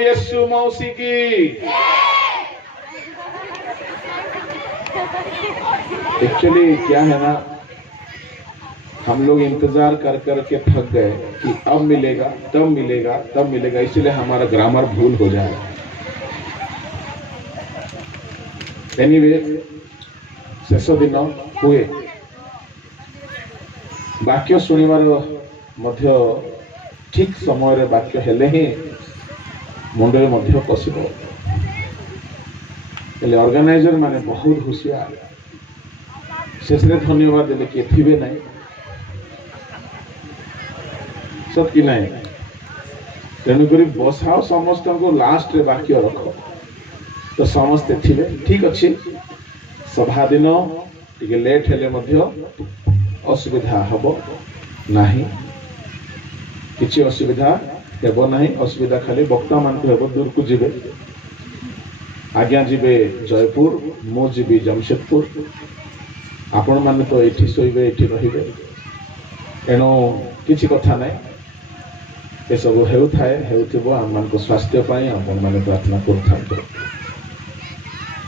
यीशु मौसी की। एक्चुअली क्या है ना, हम लोग इंतजार कर कर के थक गए कि अब मिलेगा तब मिलेगा तब मिलेगा, इसलिए हमारा ग्रामर भूल हो जाए। एनीवे, शेष दिन हुए वाक्य शुणिबार मध्य ठीक समय वाक्य हेले ही मुंडे मध्य पशिब। ऑर्गेनाइजर माने बहुत हुशियार, शेष धन्यवाद देले किए थिबे नहीं, सत कि नहीं। तेणुक बसाओ समस्त को लास्ट रे वाक्य रख तो समस्ते थिबे। ठीक अच्छे, सभा दिन टिके लेट हेले मध्य असुविधा हबो नाही, किछि असुविधा हेबो नाही। असुविधा खाली वक्ता मान को हेबो, दूर को जिबे। आज्ञा जीवे जयपुर, मु जीवी जमशेदपुर, आपण माने तो एठी सोइबे एठी रहिबे। एणु किछि कथा नाही, ए सब हेउ थाए हेउथिबो। आम मान को स्वास्थ्य पाई आपण माने प्रार्थना करथांतो।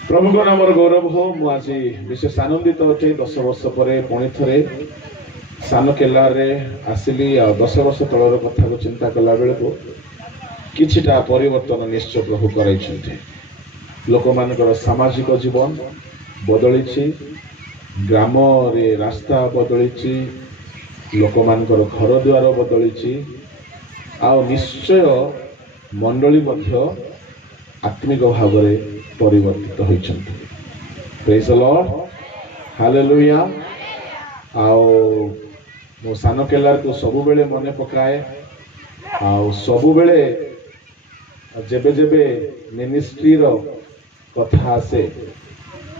प्रभु को नामर गौरव हो। मु आज विशेष आनंदित अटे। 10 वर्ष परे पुणी थरे सान केलार रे आसिली। आ 10 वर्ष तलर कथा को चिंता कला बेले को किछिटा परिवर्तन निश्चय प्रभु कराइछन्ते। लोक मानकर सामाजिक जीवन बदलिछि, ग्राम रे रास्ता बदलिछि, लोक मानकर घर द्वार बदलिछि, आ निश्चय मंडली मध्य आत्मिक भाव में परिवर्तित होइछन्ते। Praise the lord, hallelujah. आओ मो सान केलार को सबु बेले मने पकाए। आओ सबु बेले जेबे जेबे मिनिस्ट्री रो कथा आसे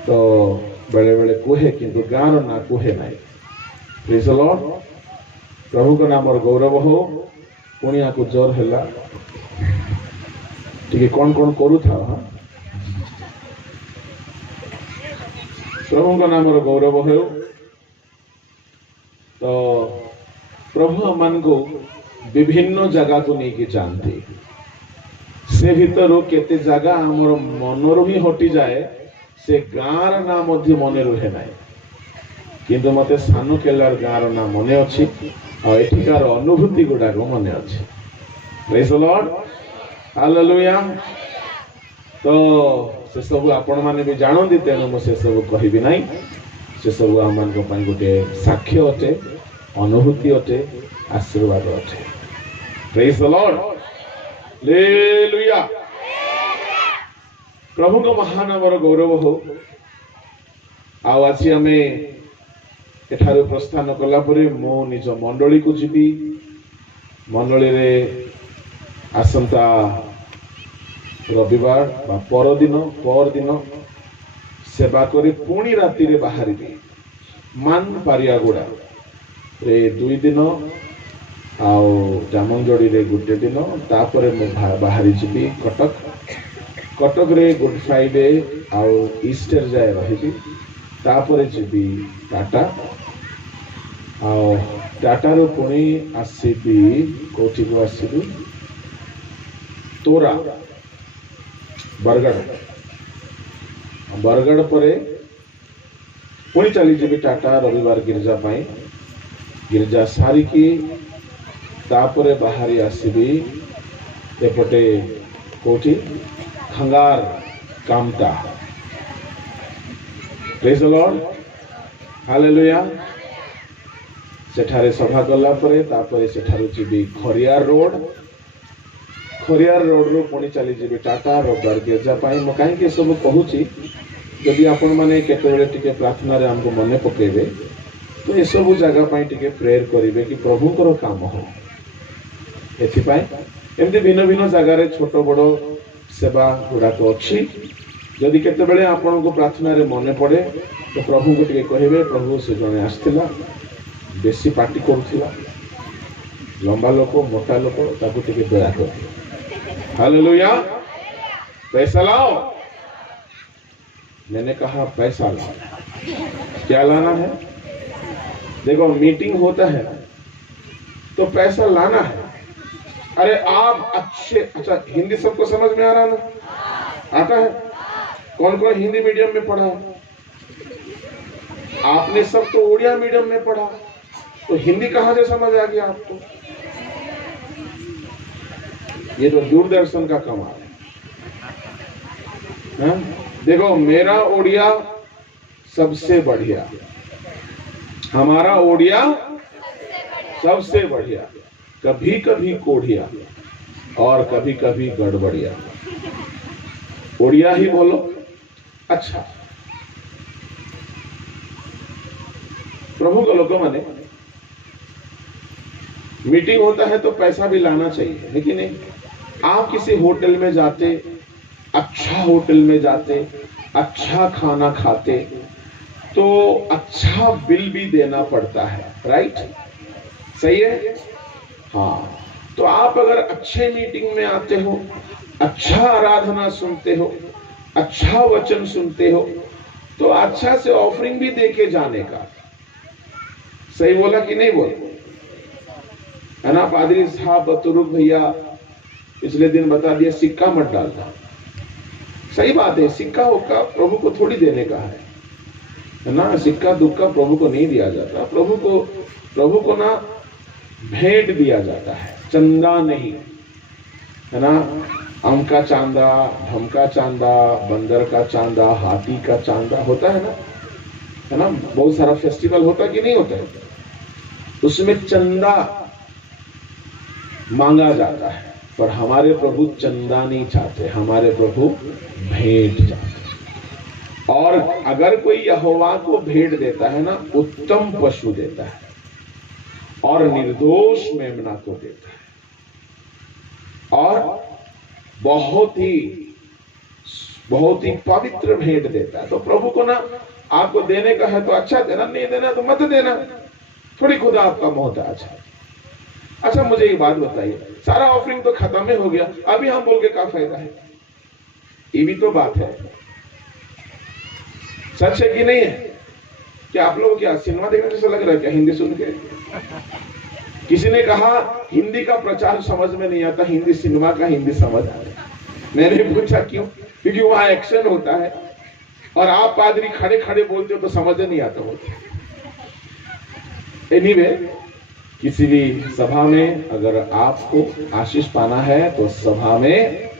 तो बेले बेले कहे, किंतु गाँव ना कहे ना। प्रेज द लॉर्ड, प्रभु को नाम गौरव हो। पुनिया को जोर हैला ठीक कौन कौन करू था। हाँ, प्रभु का नाम गौरव हो। तो प्रभु मान को विभिन्न जगह को लेकिन जानते, से भीतर केते जगह आमर मनरू ही हटि जाए, से गाँर ना मध्य मन रुहे ना, किंतु मते सान केलार गाँर ना मन अच्छी, एठिकार अनुभूति गुड़ाक मन अच्छे। Praise the lord, hallelujah. तो से सब आपण माने भी जानती, तेणु मु से सब कहबी नहीं। से सब आम मान गोटे साक्ष्य अटे, अनुभूति अटे, आशीर्वाद अटे। Praise the lord, hallelujah. प्रभु को महानामर गौरव हो। आज आम एठारु प्रस्थान कला परे मो निज मंडली को जीवी। मंडली रे आसंता रविवार बा परदिन सेवा करी पुणी राति रे बाहरी मान पारियागुड़ा रे 2 दिन, आउ जामंजोड़ी रे गोटे दिन, तापर बाहरी जीवी कटक। कटक रे गुड फ्राइडे आउ ईस्टर जाए रही, तापर जीवी टाटा। आउ टाटा रो पुणी आसीबी कोठी को आसीबी तोरा बरगढ़। बरगढ़ परे पुणी चली जीवी टाटा रविवार गिरजा पाई। गिरजा सारिकी तापरे बाहरी आसीबी एपटे कोठी खंगार कामता। Praise the lord, hallelujah. सेठारे सभा गला परे तापरे सेठारु जीवी खरियार रोड। खरियार रोड रो पुणी चली जीवी टाटा रविवार गिरजा पाई। मु कहीं सब कहूची, जदि आपण माने केतेबेले टिके प्रार्थना रे हमको मने पकेबे तो ये सब जगह पाई टिके प्रेयर करिवे कि प्रभुकर काम हो। एथिपाई एमती भिन्न भिन्न जगह रे छोट बड़ सेवा गुड़ाक अच्छी। जदि केतेबेले आपण को प्रार्थना रे मने पड़े तो प्रभु को टिके कहिबे, प्रभु से जने आस्थिला, बेसी पार्टी करुथिला, लंबा लोक मोटा लोक, ताको टिके दया कर। हालेलुया। पैसा लाओ। मैंने कहा पैसा लाओ। क्या लाना है? देखो मीटिंग होता है तो पैसा लाना है, अरे आप अच्छे, अच्छा हिंदी सबको समझ में आ रहा ना? आता है? कौन कौन हिंदी मीडियम में पढ़ा? आपने सब तो उड़िया मीडियम में पढ़ा, तो हिंदी कहां से समझ आ गया आपको? ये तो दूरदर्शन का कमाल है। देखो मेरा उड़िया सबसे बढ़िया, हमारा उड़िया सबसे बढ़िया, कभी कभी कोढ़िया और कभी कभी गड़बड़िया। उड़िया ही बोलो। अच्छा, प्रभु के लोगों माने मीटिंग होता है तो पैसा भी लाना चाहिए, लेकिन नहीं। आप किसी होटल में जाते, अच्छा होटल में जाते, अच्छा खाना खाते, तो अच्छा बिल भी देना पड़ता है, राइट? सही है? हाँ। तो आप अगर अच्छे मीटिंग में आते हो, अच्छा आराधना सुनते हो, अच्छा वचन सुनते हो, तो अच्छा से ऑफरिंग भी देके जाने का। सही बोला कि नहीं बोला? है ना? पादरी साहब तुरुक भैया पिछले दिन बता दिया सिक्का मत डालना। सही बात है, सिक्का होगा प्रभु को थोड़ी देने का है ना? सिक्का दुक्का प्रभु को नहीं दिया जाता, प्रभु को ना भेंट दिया जाता है, चंदा नहीं, है ना? आम का चांदा, ढमका चांदा, बंदर का चांदा, हाथी का चांदा होता है ना? बहुत सारा फेस्टिवल होता है कि नहीं होता है? उसमें चंदा मांगा जाता है, पर हमारे प्रभु चंदा नहीं चाहते, हमारे प्रभु भेंट चाहते। और अगर कोई यहोवा को भेंट देता है ना, उत्तम पशु देता है और निर्दोष मेमना को देता है, और बहुत ही पवित्र भेंट देता है। तो प्रभु को ना आपको देने का है तो अच्छा देना, नहीं देना तो मत देना, थोड़ी खुदा आपका मोहताज है। अच्छा मुझे एक बात बताइए, सारा ऑफरिंग तो खत्म ही हो गया, अभी हम बोल के क्या फायदा है? ये भी तो बात है, सच है कि नहीं है? क्या आप लोग क्या सिनेमा देखने जैसा लग रहा है क्या हिंदी सुन के? किसी ने कहा हिंदी का प्रचार समझ में नहीं आता, हिंदी सिनेमा का हिंदी समझ आता है। मैंने पूछा क्यों? क्योंकि वहां एक्शन होता है और आप पादरी खड़े खड़े बोलते हो तो समझ नहीं आता होता। एनीवे, किसी भी सभा में अगर आपको आशीष पाना है तो सभा में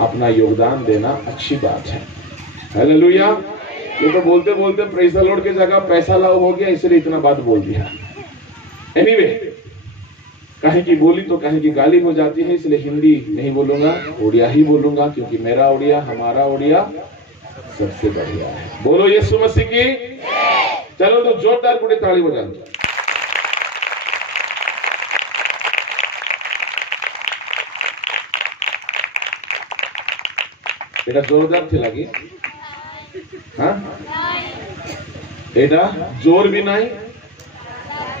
अपना योगदान देना अच्छी बात है। हालेलुया। ये तो बोलते बोलते प्रेज़ द लॉर्ड की जगह पैसा लाओ हो गया, इसलिए इतना बात बोल दिया। एनीवे, कहे की बोली तो कहे की गाली हो जाती है, इसलिए हिंदी नहीं बोलूंगा, उड़िया ही बोलूंगा, क्योंकि मेरा उड़िया, हमारा उड़िया सबसे बढ़िया है। बोलो यीशु मसीह की। चलो तो जोरदार गुड़े ताली बजा दो। এটা जोरदार थी लगी, हाँ? এটা जोर भी नहीं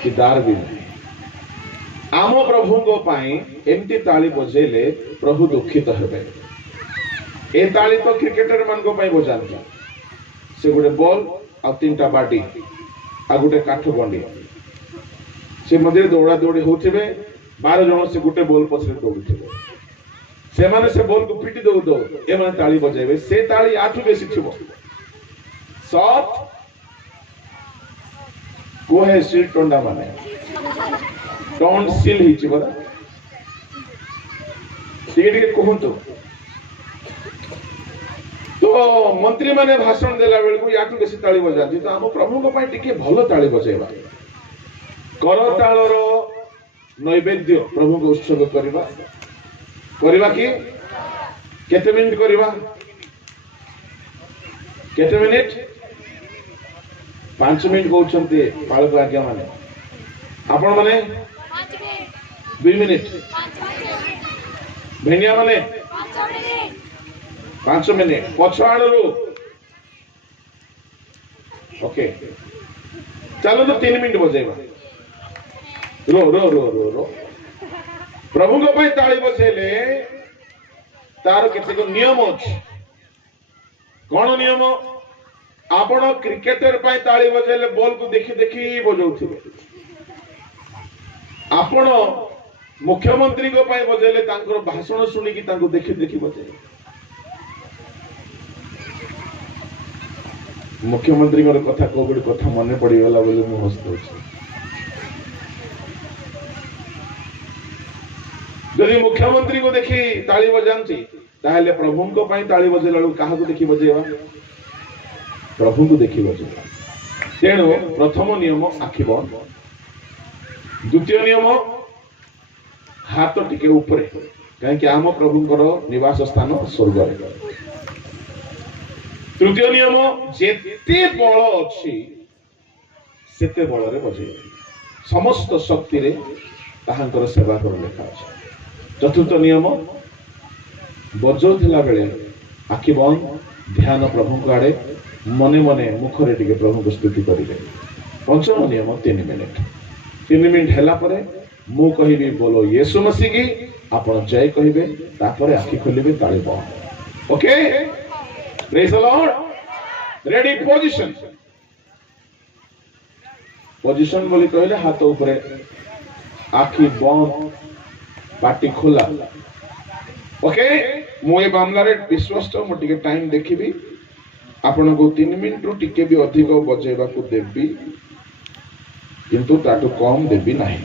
कि दार भी नहीं। आम प्रभु को पाई एमती ताली बजेले प्रभु दुखित हेबे। ए ताली तो क्रिकेटर मान को पाई बजाନ୍ତି, से गोटे बॉल आ तीनटा बाटी आ गोटे काठ गंडी, से मध्य दौड़ा दौड़ी होथिबे, 12 जन से गोटे बॉल पछरे दौड़ुथिबे, से माने से बॉल को पिटी दो दो, ए माने ताली बजाइबे, से ताली आठु बेसी थिबो। सॉफ्ट कोहे सील टंडा माने टॉन्ट सील हिची बरा टिके कहंतु। तो मंत्री माने भाषण देला बेल को याठु बेसी ताली बजाती, तो हम प्रभु को पाई टिके भलो ताली बजाइबा, करताळर नैवेद्य प्रभु को उत्सर्ग करबा कि केते मिनिट करबा? केते मिनिट? 5 मिनिट कहउछन्ते पाळक आज्ञा माने, आपण माने 2 मिनिट, भेनिया माने 5 मिनिट पछाड़ू। ओके, चलो तो 3 मिनिट बजेबा। रो रो रो रो रो प्रभु को पाई ताली बजेले तार केते को नियम अछि। कोन नियम? आपण क्रिकेटर पाई ताली बजेले बॉल को देखि देखि बजाउथिबे, आपण मुख्यमंत्री को पाई बजेले तांकर भाषण सुनिकी तांको देखि देखि बजे मुख्यमंत्री कथा को गोटे कथा मन पड़गला बोले मु हस दउछि यदि मुख्यमंत्री को देखि ताली बजांती ताहले प्रभु को पाई ताली बजेला काहा को देखि बजेवा प्रभु को देखि बजेवा तेणु प्रथम नियम आखि बंद द्वितीय नियम हाथ टिके ऊपरे कहीं आम प्रभुंकर निवास स्थान स्वर्ग तृतीय नियम जेते बल अच्छी सेते बल रे बजे समस्त शक्ति रे ताहांकर सेवा कर लेखा अछि चतुर्थ नियम बजौथिला बेले आखि बंद ध्यान प्रभु को आड़े मने मने मुखरे टिके प्रभु को स्तुति करिवे पंचम नियम 3 मिनिट हैला परे मु कहिबी बोलो यीशु मसीह की आपण जय कहिबे तापरे आखि खोलिबे ताली बंद okay praise the Lord ready position बोली कहले हाथ ऊपर आखि बंद पाटी खोला ओके मु ए मामला रे विश्वास मु टिके टाइम देखिबी आपण को 3 मिनिट रु टिके भी अधिक बजेबा को देबी किंतु ताटू कम देबी नाही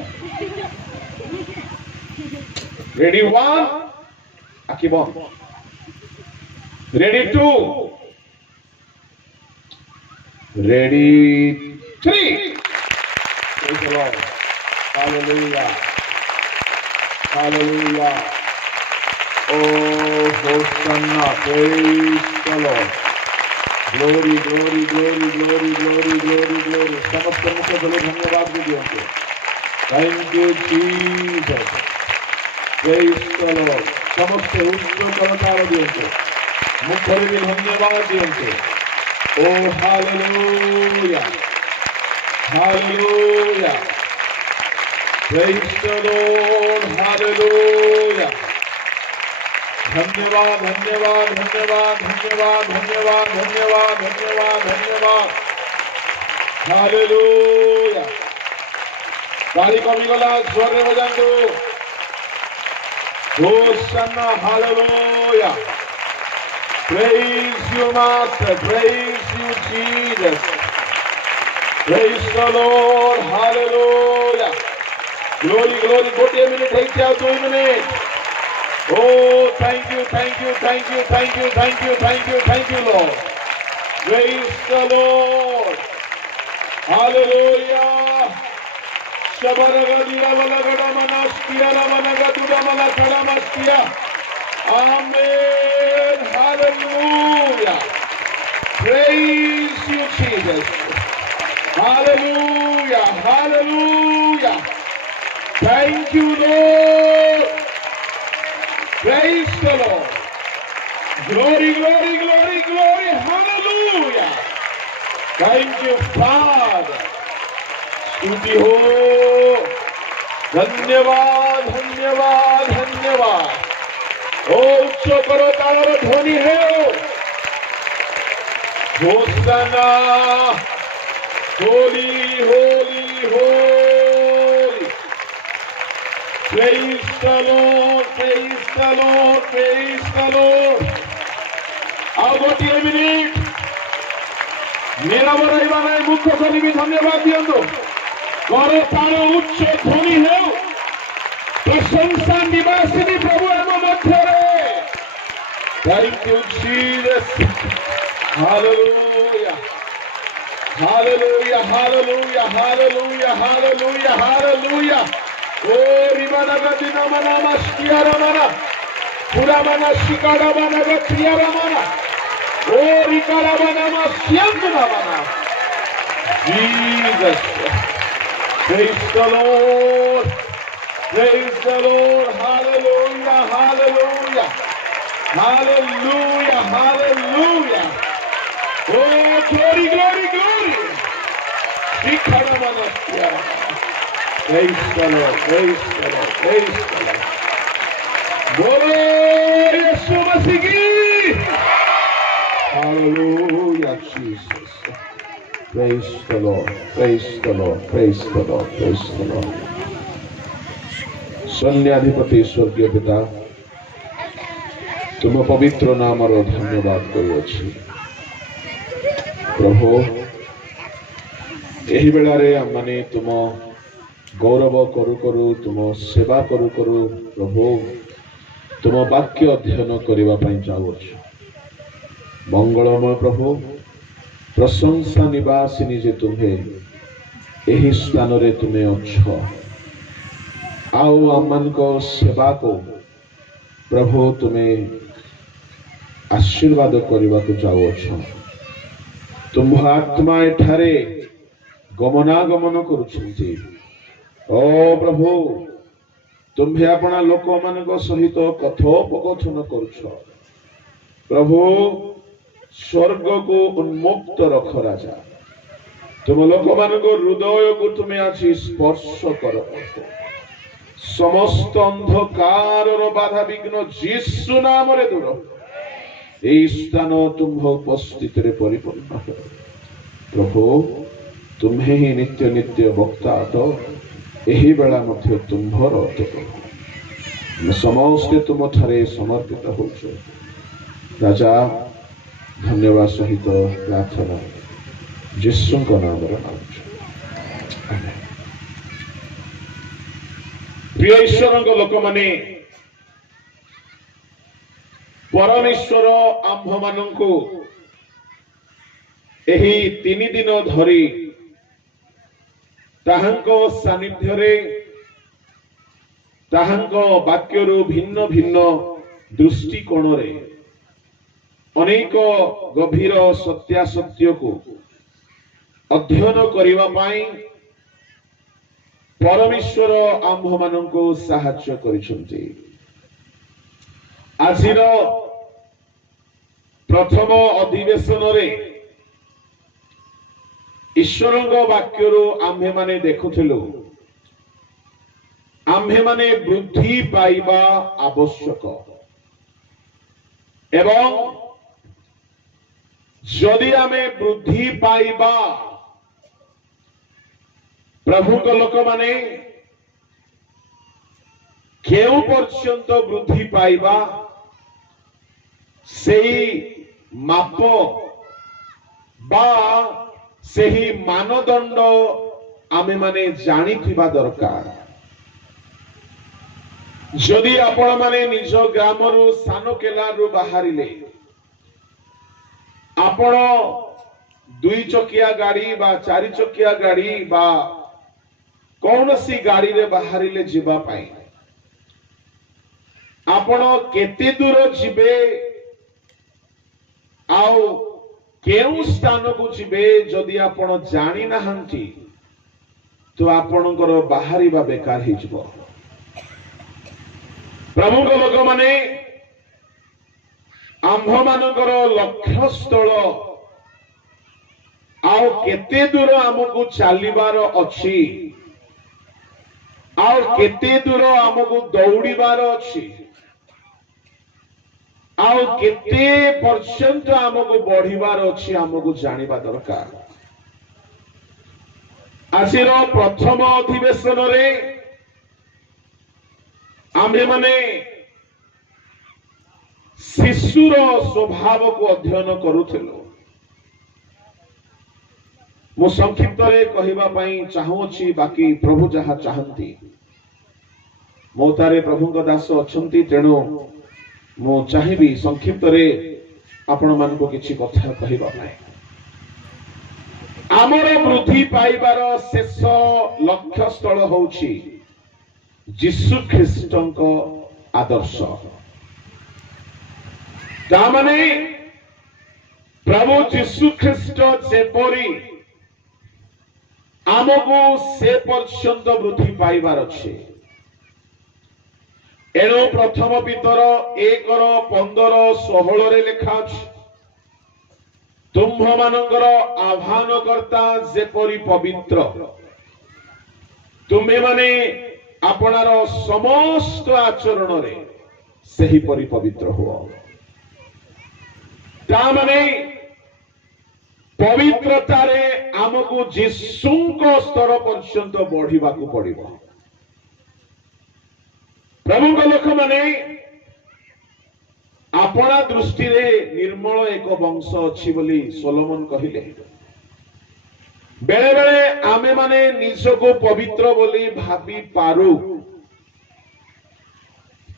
रेडी 1 आखि बंद ready 2 ready 3 praise the Lord hallelujah hallelujah oh hosanna praise the Lord glory glory glory glory glory glory glory समस्त मुख भले धन्यवाद दियो thank you Jesus praise the Lord समस्त उच्च कलकार दियो मुखरे भी धन्यवाद दियो oh hallelujah hallelujah praise the Lord hallelujah धन्यवाद धन्यवाद धन्यवाद धन्यवाद धन्यवाद धन्यवाद धन्यवाद धन्यवाद हालेलुया ताली कमी गला स्वर रे बजांतु होशाना hallelujah praise you master praise you Jesus praise the Lord hallelujah glory glory गोटे मिनिट है क्या 2 minute oh thank you thank you thank you thank you thank you thank you thank you Lord praise the Lord hallelujah shabaraga diravana gada manastia ramanaga dudamala kadamastia amen hallelujah praise you Jesus hallelujah hallelujah thank you Lord praise the Lord glory glory glory glory hallelujah thank you Father स्तुति हो धन्यवाद धन्यवाद धन्यवाद ओ उच्च करो तार ध्वनि है होशाना Holi Holi Holi praise the Lord praise the Lord praise the Lord आओ गोटे मिनिट निरव रहिबा नै मुख्य खोली भी धन्यवाद दियंतो करो तार उच्च ध्वनि है प्रशंसा निवासिनी प्रभु हम मध्य रे thank you Jesus hallelujah hallelujah hallelujah hallelujah hallelujah hallelujah ओ रिबाना गदिना मना मस्किया रमना पूरा मना शिकारा मना गत्रिया रमना ओ रिकारा मना मस्यंदना मना Jesus praise the Lord praise the Lord hallelujah hallelujah hallelujah hallelujah oh glory glory glory shikhara manasya praise the Lord praise the Lord praise the Lord bolo Yesu Masih ki hallelujah Jesus praise the Lord praise the Lord praise the Lord praise the Lord सैन्याधिपति स्वर्गीय पिता तुम पवित्र नाम धन्यवाद करुअछि प्रभु यही बेलारे आमने तुम गौरव करू करू तुम सेवा करू करू प्रभु तुम वाक्य अध्ययन करने जाऊँ मंगलमय प्रभु प्रशंसा निवासिनी जे तुम्हें यही स्थान रे तुम्हें अच्छ आउ आम सेवा को प्रभु तुम्हें आशीर्वाद करने को जाऊँ तुम आत्मा एठारे गमनागमन करुछन्ति ओ प्रभु तुम्हें अपना लोक मान सहित कथोपकथन करुछ प्रभु स्वर्ग को उन्मुक्त रख राजा तुम लोक मान हृदय को तुम्हें आज स्पर्श कर समस्त अंधकार बाधा विघ्न जीशु नाम रे दूर यही स्थान तुम्ह उपस्थित परिपूर्ण प्रभु तुम्हें ही नित्य नित्य वक्ता तो यही बेला मध्य तुम्भर समस्ते तुम ठारे समर्पित हो राजा धन्यवाद सहित प्रार्थना यीशु नाम प्रिय ईश्वर लोक माने परमेश्वर आम्भ मानंकु एही 3 दिन धरी ताहांको सानिध्य रे ताहांको वाक्यरु भिन्न भिन्न दृष्टिकोण रे अनेक गभीर सत्यासत्य को अध्ययन करिवा पाई परमेश्वर आम्भ मानंको साहाय्य करिसंती आजिर प्रथम अधिवेशन रे ईश्वर वाक्यरु आम्भे माने देखुथिलु आम्भे माने वृद्धि पाइबा आवश्यक एवं जदि आमे वृद्धि पाइबा प्रभु को लोक माने केउ पर्यंत वृद्धि पाइबा सेही माप बा सेही मानदंड आमे माने जानी थिबा दरकार जदि आपण माने निज ग्राम रु सानकेला रु बाहरिले आपण 2 चकिया गाड़ी बा 4 चकिया गाड़ी बा कौन सी गाड़ी रे बाहरिले जीवा पाई आपण केते दूर जीवे आउ केउ स्थान को जीवे जदि आपण जानी नाहंती तो आपणकर बाहरिबा बेकार हे जिवो प्रभु को लोक माने आम्भ मानकर लक्ष्य स्थल आउ केते दूर हमकु चलीबार अछि आउ केते दूर हमकु दौड़ीबार अछि आउ केते पर्यंत हमकु बढ़ीबार अछि हमकु जानिबा दरकार आजिर प्रथम अधिवेशन रे आम्भे माने शिशुर स्वभाव को अध्ययन करुथिलु मु संक्षिप्त रे कहिबा पई चाहूछि बाकी प्रभु जहा चाहंती मो तारे प्रभु को दास अछंती तेणु मु चाहिबी संक्षिप्त रे आपण मान को किछि कथा कहिबा पई आमर वृद्धि पाइबार शेष लक्ष्य स्थल होछि जीशु ख्रीष्टंको आदर्श तामाने प्रभु जीशु ख्रीष्ट जेपरी आमको से पर्यंत वृद्धि पाइबार अछि एणु प्रथम पितर 1:15-16 रे लिखा अछि तुम्भ मानकर आह्वानकर्ता जेपरी पवित्र तुम्हे माने आपणार समस्त आचरण रे सही परि पवित्र हो ता माने पवित्रता रे आमको जीशुंको स्तर पर्यंत बढ़िबा को पड़िबो प्रभु को लोक माने अपना दृष्टि रे निर्मल एक वंश अच्छी बोली सोलोमन कहिले बेले बेले आमे माने निज को पवित्र बोली भाभी पारू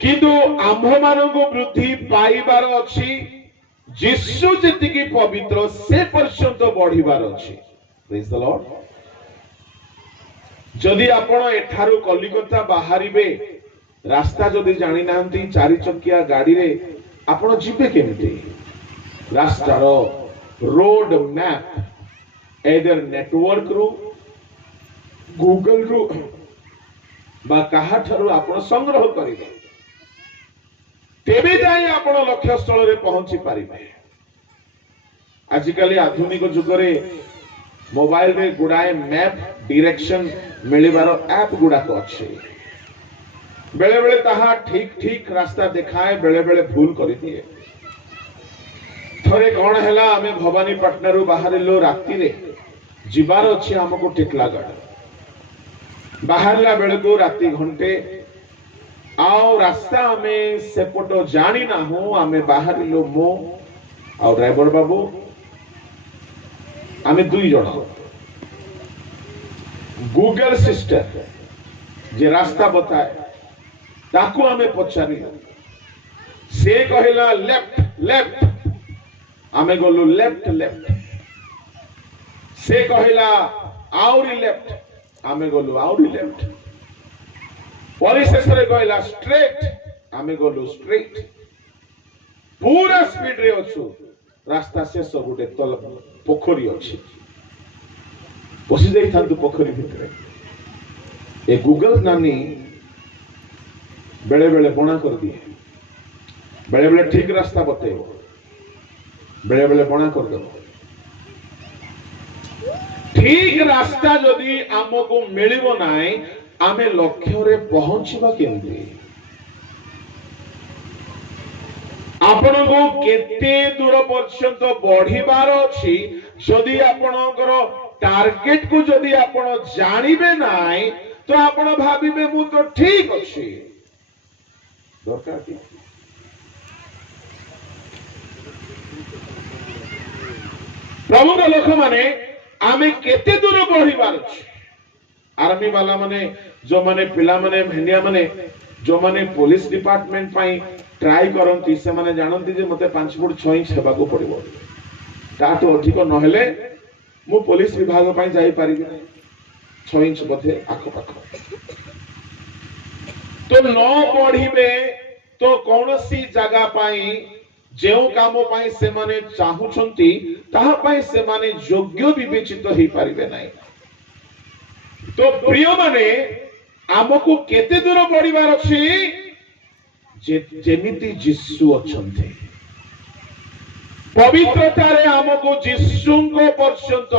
किंतु आम्भ मानक वृद्धि पाइबार अच्छी जीशु जी पवित्र से पर्यंत बढ़िबार अच्छी प्रेज द लॉर्ड जदि आपण एठारु कलिकता बाहरिबे रास्ता जदि जानि नांती चारि चकिया गाड़ी रे आपण जिबे केमिति रास्तार रोड मैप एदर नेटवर्क रु गूगल रु बा काहा ठारु आपण संग्रह करिबे तेबे जाई आपण लक्ष्य स्थल रे पहुंची पारिबे आजिकली आधुनिक जुग रे मोबाइल रे गुडाए मैप डायरेक्शन मिलिबार ऐप गुडाक अच्छे बेले बेले ताहा ठीक ठीक रास्ता देखाए बेले बेले भूल कर दिए थरे कौन हैला आमे भवानीपाटना रु बाहर लो राती रे जिबार अच्छे हमको टिटलागढ़ बाहरला बेले को राती घंटे आओ रास्ता हमें सेपटो जानी ना हो आमे बाहर लो मो और ड्राइवर बाबू आमे दुई जण गूगल सिस्टम जे रास्ता बताए ताकू आमे पचारि से कहला लेफ्ट लेफ्ट आमे गलु लेफ्ट लेफ्ट से कहला आउरी लेफ्ट आमे गलु आउरी लेफ्ट परिशेष रे कहला स्ट्रेट आमे गलु स्ट्रेट पूरा स्पीड रे अछु रास्ता शेष गोटे तल पोखरी अछि बसी जाई थांतु पोखरी भितरे ए गूगल नानी बेले बेले बणा कर दिए बेले बेले ठीक रास्ता बतेइबो बेले बेले बणा कर देबो ठीक रास्ता जदि हमको मिलिबो नाही आमे लक्ष्य रे पहुंचबा केंद्रे आपण को केते दूर पर्यंत बढ़िबार अछि जदि आपणकर टार्गेट को जदि आपण जानिबे नाही तो आपण भाबिबे मु तो ठीक अछि दरकार की प्रभु का लोक माने आमे केते दूर बढ़िबार अछि आर्मी वाला माने जो माने पिला माने भेंडिया माने जो माने पुलिस डिपार्टमेंट पाई ट्राई करंती से माने जानंती जे मते 5 फुट 6 इंच हेबा को पड़िबो ता तो अधिक न हेले मु पुलिस विभाग पाई जाई परिबि नै 6 इंच बथे आखो पाखो तो न पढ़िबे तो कौनसी जगह पाई जेउ काम पाई से माने चाहुछंती ताहा पाई से माने योग्य विवेचित होई परिबे नै तो प्रिय माने आमको केते दूर बढ़िबार अछि जेमिति जिसु अछंते पवित्रता रे आमको जिसुंको पर्यंत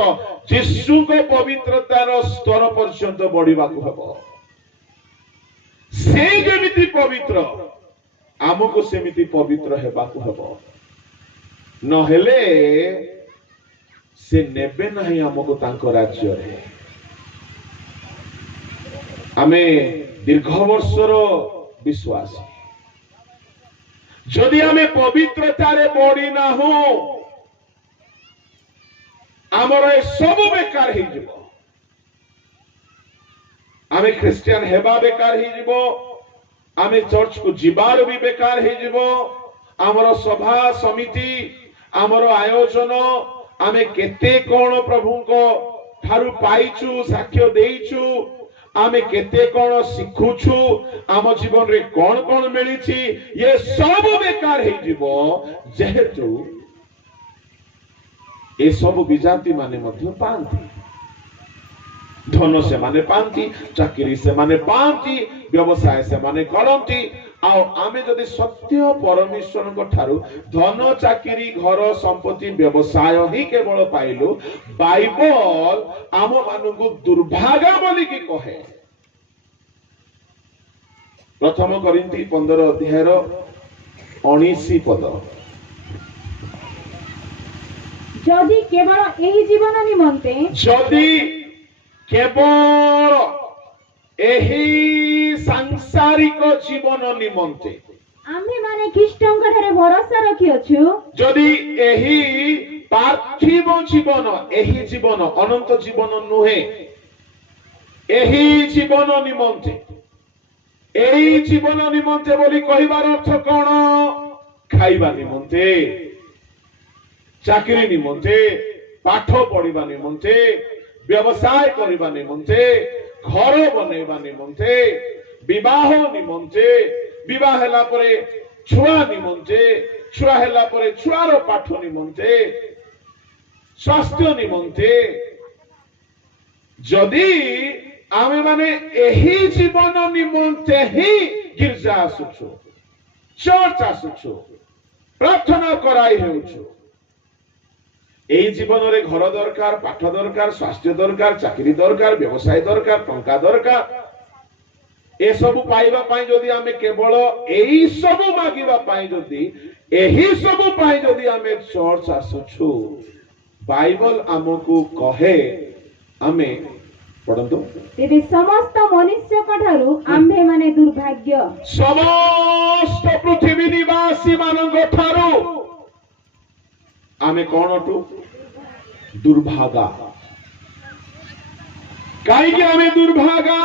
जिसुंको पवित्रतार स्तर पर्यंत बढ़िबा को हबो से जेमिति पवित्र आमको सेमिति पवित्र हेबा को हबो न हेले से नेबे नाही आमको तांको राज्य रे आमे दीर्घ वर्षर विश्वास जदि आमे पवित्रता रे बढ़ी ना हो आमर सब बेकार ही जीवो आमे क्रिश्चियन हेबा बेकार ही जीवो आमे चर्च को जीवार भी बेकार ही जीवो आमर सभा समिति आमर आयोजन आमे केते कोन प्रभु को थारु पाइछु साक्ष्य देइछु आमे केते कोन सिखुछु आम जीवन रे कोन कोन मिलिछि ये सब बेकार हे जीवो जेहेतु ए सब विजाति माने मध्य पांती धन से माने पांती चाकरी से माने पांती व्यवसाय से माने करंती आ आमे जदि सत्य परमेश्वर को ठारू धन चाकरी घर संपत्ति व्यवसाय ही केवल पाइलु बाइबल आम मानकु दुर्भाग्य बोली की कहे प्रथम करिंती 15 अध्याय 19 पद जदि केवल एही जीवन निमंते जदि केवल एही सांसारिक जीवन निमंते आम्भे माने ख्रीष्टଙ୍କ ଠାରେ ଭରସା ରଖିଅଛୁ जदि एही पार्थिव जीवन एही जीवन अनंत जीवन नुहे एही जीवन निमंते एही जीवन निमंते बोली कहिबार अर्थ कोन खाइबा निमंते चाकरी निमंते पाठ पढ़िबा निमंते व्यवसाय करबा निमंते घर बनैबा निमंते विवाह निमंते विवाह हेला परे छुआ निमंते छुआ हेला परे छुआर पाठ निमंते स्वास्थ्य निमंते जदि आमे माने एही जीवन निमंते ही गिरजा आसुछु चर्च आसुछु प्रार्थना कराई हेउछु এই জীবନରେ ঘর দরকার পাঠ দরকার স্বাস্থ্য দরকার চাকরি দরকার ব্যবসায় দরকার টঙ্কা দরকার এসবু পাইবা পাই যদি আমি কেবল এই সবু মাগিবা পাই যদি ଏହି ସବୁ ପାଇଁ ଯଦି ଆମେ ଚର୍ଚ୍ଚ ଆସୁଛୁ ବାଇବଲ ଆମକୁ କହେ ଆମେ ପଢନ୍ତୁ ତେବେ ସମସ୍ତ ମନୁଷ୍ୟଙ୍କ ଠାରୁ ଆମ୍ଭେ ମାନେ ଦୁର୍ଭାଗ୍ୟ ସମସ୍ତ ପୃଥିବୀ ନିବାସୀ ମାନଙ୍କ ଠାରୁ ଆମେ କଣ ଅଟୁ ଦୁର୍ଭାଗା କାହିଁକି ଆମେ ଦୁର୍ଭାଗା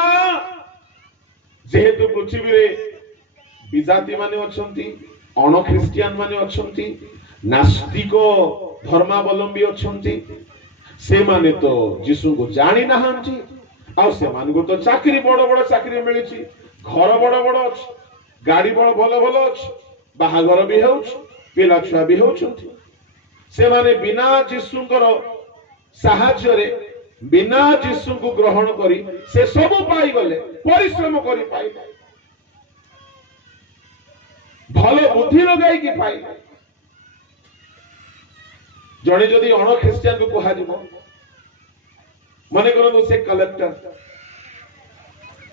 ଯେହେତୁ ପୃଥିବୀରେ ବିଜାତି ମାନେ ଅଛନ୍ତି ଅଣ ଖ୍ରୀଷ୍ଟିଆନ ମାନେ ଅଛନ୍ତି ନାସ୍ତିକ ଧର୍ମାବଲମ୍ବୀ ଅଛନ୍ତି ସେମାନେ ତ ଯୀଶୁଙ୍କୁ ଜାଣି ନାହାନ୍ତି ଆଉ ସେମାନଙ୍କୁ ତ ଚାକିରି ବଡ ବଡ ଚାକିରି ମିଳିଛି ଘର ବଡ ବଡ ଅଛି ଗାଡି ବଡ ଭଲ ଭଲ ଅଛି ବାହାଘର ବି ହେଉଛି ପିଲା ଛୁଆ ବି ହେଉଛନ୍ତି ସେମାନେ ବିନା ଯୀଶୁଙ୍କର ସାହାଯ୍ୟରେ ବିନା ଯୀଶୁଙ୍କୁ ଗ୍ରହଣ କରି ସେ ସବୁ ପାଇଗଲେ ପରିଶ୍ରମ କରି ପାଇଲେ ଭଲ ବୁଦ୍ଧି ଲଗାଇକି ପାଇଲେ ଜଣେ ଯଦି ଅଣ ଖ୍ରୀଷ୍ଟିଆନକୁ କୁହାଯିବ ମନେ କରନ୍ତୁ ସେ କଲେକ୍ଟର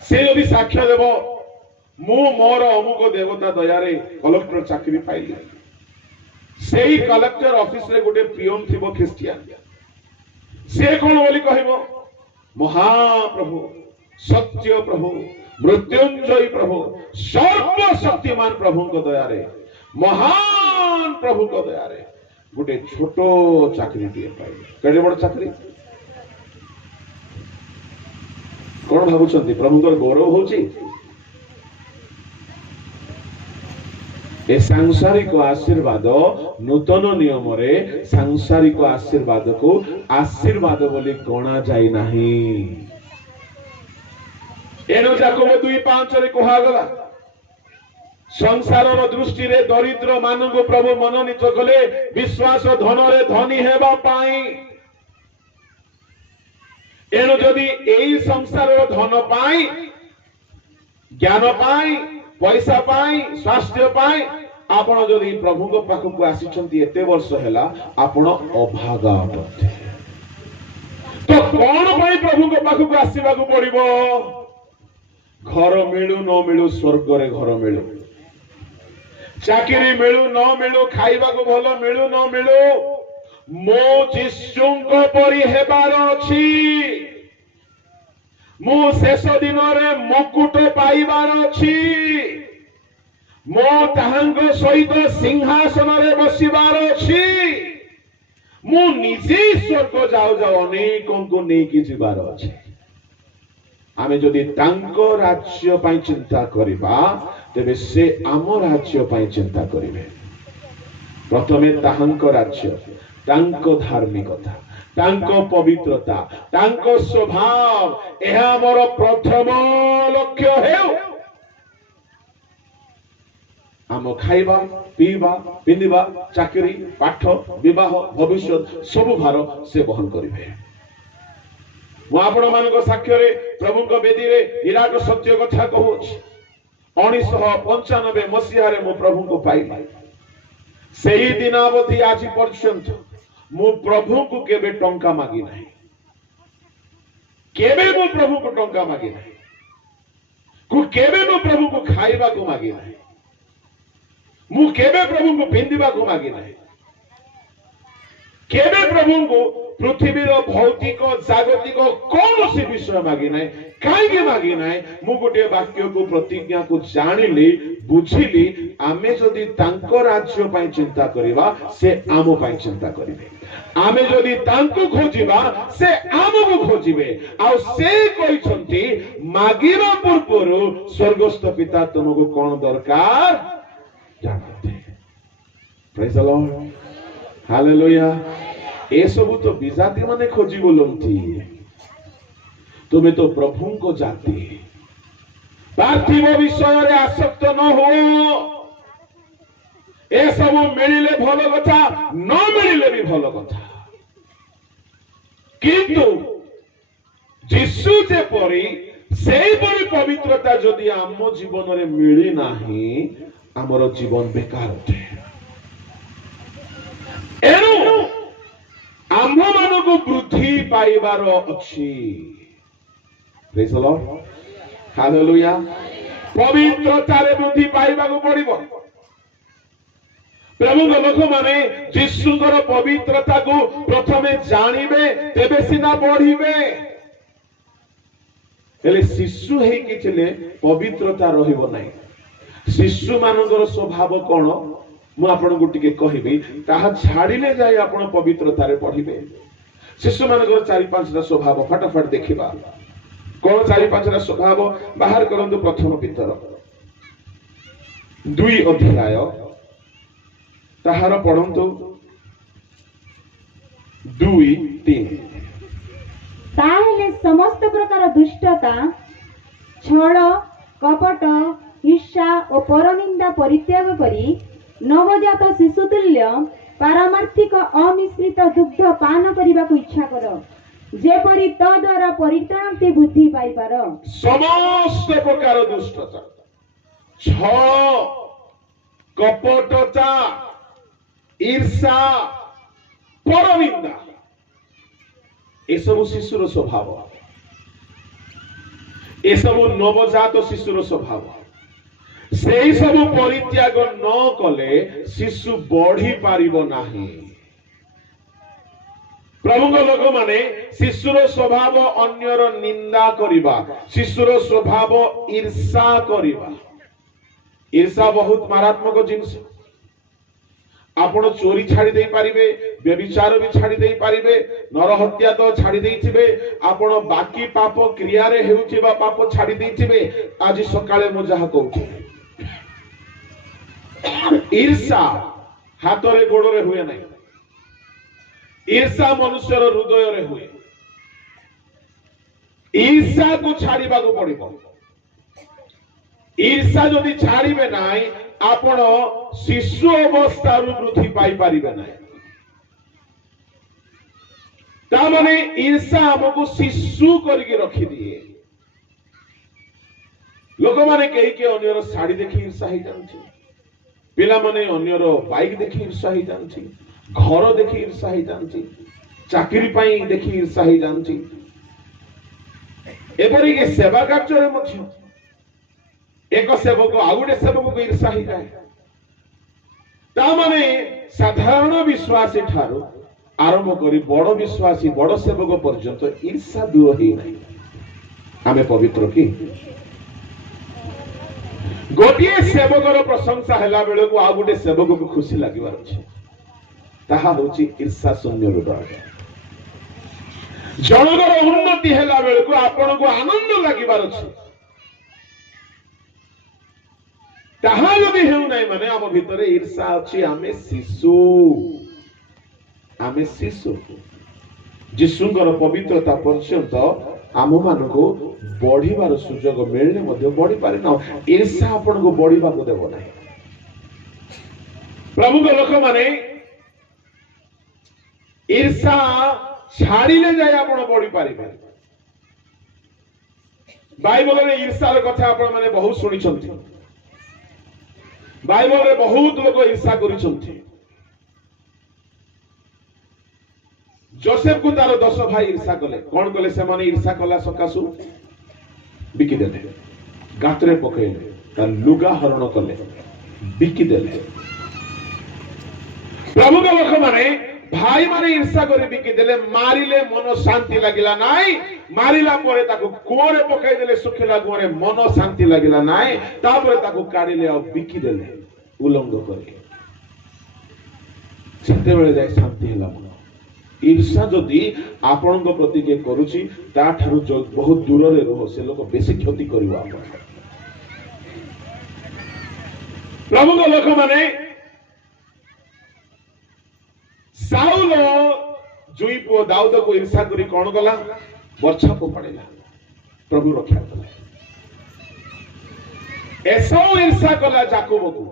ସେ ଯଦି ସାକ୍ଷ୍ୟ ଦେବ ମୁଁ ମୋର ଅମୁକ ଦେବତା ଦୟାରେ କଲେକ୍ଟର ଚାକିରି ପାଇଲି ସେଇ କଲେକ୍ଟର ଅଫିସରେ ଗୋଟେ ପିଓନ ଥିବ ଖ୍ରୀଷ୍ଟିଆନ ସେ କଣ ବୋଲି କହିବ ମହାପ୍ରଭୁ ସତ୍ୟ ପ୍ରଭୁ ମୃତ୍ୟୁଞ୍ଜୟୀ ପ୍ରଭୁ ସର୍ବଶକ୍ତିମାନ ପ୍ରଭୁଙ୍କ ଦୟାରେ ମହାନ ପ୍ରଭୁଙ୍କ ଦୟାରେ ଗୋଟେ ଛୋଟ ଚାକିରିଟିଏ ପାଇଲେ କେଡ଼େ ବଡ ଚାକିରି କଣ ଭାବୁଛନ୍ତି ପ୍ରଭୁଙ୍କର ଗୌରବ ହଉଛି ए सांसारिक आशीर्वाद नूतन नियम रे सांसारिक आशीर्वाद को आशीर्वाद बोली गणा जाई नाही एनो याकूब 2:5 रे कहा गला संसार रो दृष्टि रे दरिद्र मानव को प्रभु मनोनीत कले विश्वास धन रे धनी हेबा पाई एनो जदी एई संसार रो धन पाई ज्ञान पाई पैसा पाई स्वास्थ्य पाई आपण जदि प्रभु को पाखक आसिछंती एते वर्ष हैला आपण अभागा अटते तो कोन पाई प्रभु को पाखक आसीबा को पड़िबो घर मिलु न मिलु स्वर्ग रे घर मिलु चाकरी मिलु न मिलु खाइबा को भलो मिलु न मिलु मो जिसुंको परि हेबार अछि मु शेष दिन रे मुकुट पाइबार अछि मो ताहांग सहित सिंहासन रे बसिबार अछि मु निजे स्वर्ग जाऊ जाऊ अनेकों को नेकी जिबार अछि आमे जदि तांको राज्य पई चिंता करिबा तेबे से आम राज्य पई चिंता करिवे प्रथमे ताहांको राज्य तांको धार्मिकता तांको पवित्रता तांको स्वभाव एहा मोर प्रथम लक्ष्य हेउ आम खाइबा पीबा पिंदिबा चाकरी पाठ विवाह भविष्य सब भार से बहन करिवे मु आपण मानक साक्ष्य रे प्रभुक वेदी रे विराट सत्य कथा कहूछि 1995 मसीहा रे मु प्रभु को पाइली सेही दिन अवधि आज पर्यंत मु प्रभु को केबे टंका मागी नहीं केबे मु प्रभु को टंका मागी नहीं को केबे मु प्रभु को खाइबा को मागी नहीं मु केबे प्रभु को पिंदिबा को मागी नहीं केबे प्रभु को पृथ्वीर भौतिक जागतिक कौन सी विषय मागी ना कहीं मागी ना मु गोटे वाक्य को प्रतिज्ञा को जानिली बुझिली आमे जदि तांको राज्य पई चिंता करिवा से आमो पई चिंता करिवे आमे जदि तांको खोजिबा से आमको खोजिबे आ से कहिसंती मागिबा पूर्वरु स्वर्गस्थ पिता तुमको कोन दरकार जानते प्रेज द लॉर्ड हालेलुया ए सब तो विजाति माने खोजी बोलंती तुम्हें तो प्रभु को जाति पार्थिव विषय रे आसक्त न हो ए सब मिलिले भल कथा न मिलिले भी भल कथा किंतु जीशु जे परी सेही परी पवित्रता जदि आम जीवन रे मिली नाही हमर जीवन बेकार होते एनु आम मानक वृद्धि पाइबार अछि प्रेज द लॉर्ड हालेलुया पवित्रता रे वृद्धि पाइबा को पड़िबो प्रभु लोक माने जीशुଙ୍କର पवित्रता को प्रथमे जानिबे तेबे सिना बढ़िबे हेले शिशु हेई किछले पवित्रता रहिबो नै शिशु मानकर स्वभाव कोन मु आपन को टिके कहिबी ताहा छाडिले जाय आपन पवित्रता रे पढ़िबे शिशु मानकर 4-5 टा स्वभाव फटाफट देखिबा कोन 4-5 टा स्वभाव बाहर करंतु प्रथम पितर 2 अध्याय ताहार पढ़ंतु 2-3 ताहेले समस्त प्रकार दुष्टता छल कपट ईर्षा और परनिंदा परित्याग करी नवजात शिशुतुल्य पारमार्थिक अमिश्रित दुग्ध पान करने को इच्छा कर जेपरी तद्वारा परित्राणती बुद्धि पाई पार समस्त प्रकार दुष्टता छल कपटता ईर्षा परनिंदा ए सब शिशुर स्वभाव ए सब नवजात शिशुर स्वभाव से सब परित्याग न कले शिशु बढ़ी पारिबो नाही प्रभु लोक माने शिशुर स्वभाव अन्यर निंदा करिबा शिशुर स्वभाव ईर्षा करिबा ईर्षा बहुत मारात्मक जिनिस आपण चोरी छाड़ी दे पारिबे व्यभिचार भी छाड़ी दे पारिबे नरहत्या तो छाड़ी देथिबे आपण बाकी पाप क्रिया रे हेउथिबा पाप छाड़ी देथिबे आज सकाळे मु जहा कहूछि ईर्षा हाथ रे गोड़ रे हुए नहीं ईर्षा मनुष्यर हृदय रे हुए ईर्षा को छाड़ीबा को पड़िबो ईर्षा जदि छाड़ीबे नाही आपण शिशु अवस्था वृद्धि पाई पारिबे नाही ता माने ईर्षा हमको शिशु करके रखी दिए लोक माने कई के अन्यर साड़ी देखि ईर्षा ही जानछि पिला माने अन्यर बाइक देखि ईर्षा ही जानछि घर देखि ईर्षा ही जानछि चाकरी पाई देखि ईर्षा ही जानछि एपरि के सेवा कार्य रे मध्य एक सेवक आ गोटे सेवक को ईर्षा ही जाए ता माने साधारण विश्वासी ठारो आरंभ करी बड़ विश्वासी बड़ सेवक पर्यंत ईर्षा दूर ही नहीं आमे पवित्र की गोटे सेवकर प्रशंसा हैला बेले को आ गोटे सेवक को खुशी लागिबार अछि ताहा होची ईर्षा शून्य हृदय जनगर उन्नति हैला बेले को आपण को आनंद लागिबार अछि ताहा यदि हेउ नाही माने आम भितरे ईर्षा अछि आमे शिशु जीशुଙ୍କର पवित्रता पर्यंत आम मान को बढ़िबार सुजोग मिलने मध्य बढ़ी पारे ना ईर्षा आपण को बढ़िबा को देबो नाही प्रभु के लोक माने ईर्षा छाड़ीले जाय आपण बढ़ी पारिबे बाइबल रे ईर्षार कथा आपण माने बहुत सुनि छथि बाइबल रे बहुत लोग ईर्षा करिसथि जोसेफ को तार 10 भाई ईर्षा कले कोन कले से माने ईर्षा कला सकासु बिकी देले गात्रे पकैले तार लुगा हरण कले बिकी देले प्रभु के लोक माने भाई माने ईर्षा करे बिकी देले मारिले मन शांति लागिला नाई मारिला परे ताको कुओरे पकाई देले सुखिला गुरे मन शांति लागिला नाई तापरे ताको काढिले आ बिकी देले उलंग करे सत्य बेले जाय शांति होला मन ईर्षा जदि आपनक प्रति के करूची ता ठारू जो बहुत दूर रे रहो से लोक बेसी क्षति करबा आपण प्रभु को लोक माने साउल जुई पो दाऊद को ईर्षा करी कौन गला वर्षा को पड़ेला प्रभु रक्षा कला एसो ईर्षा कला जाकोब को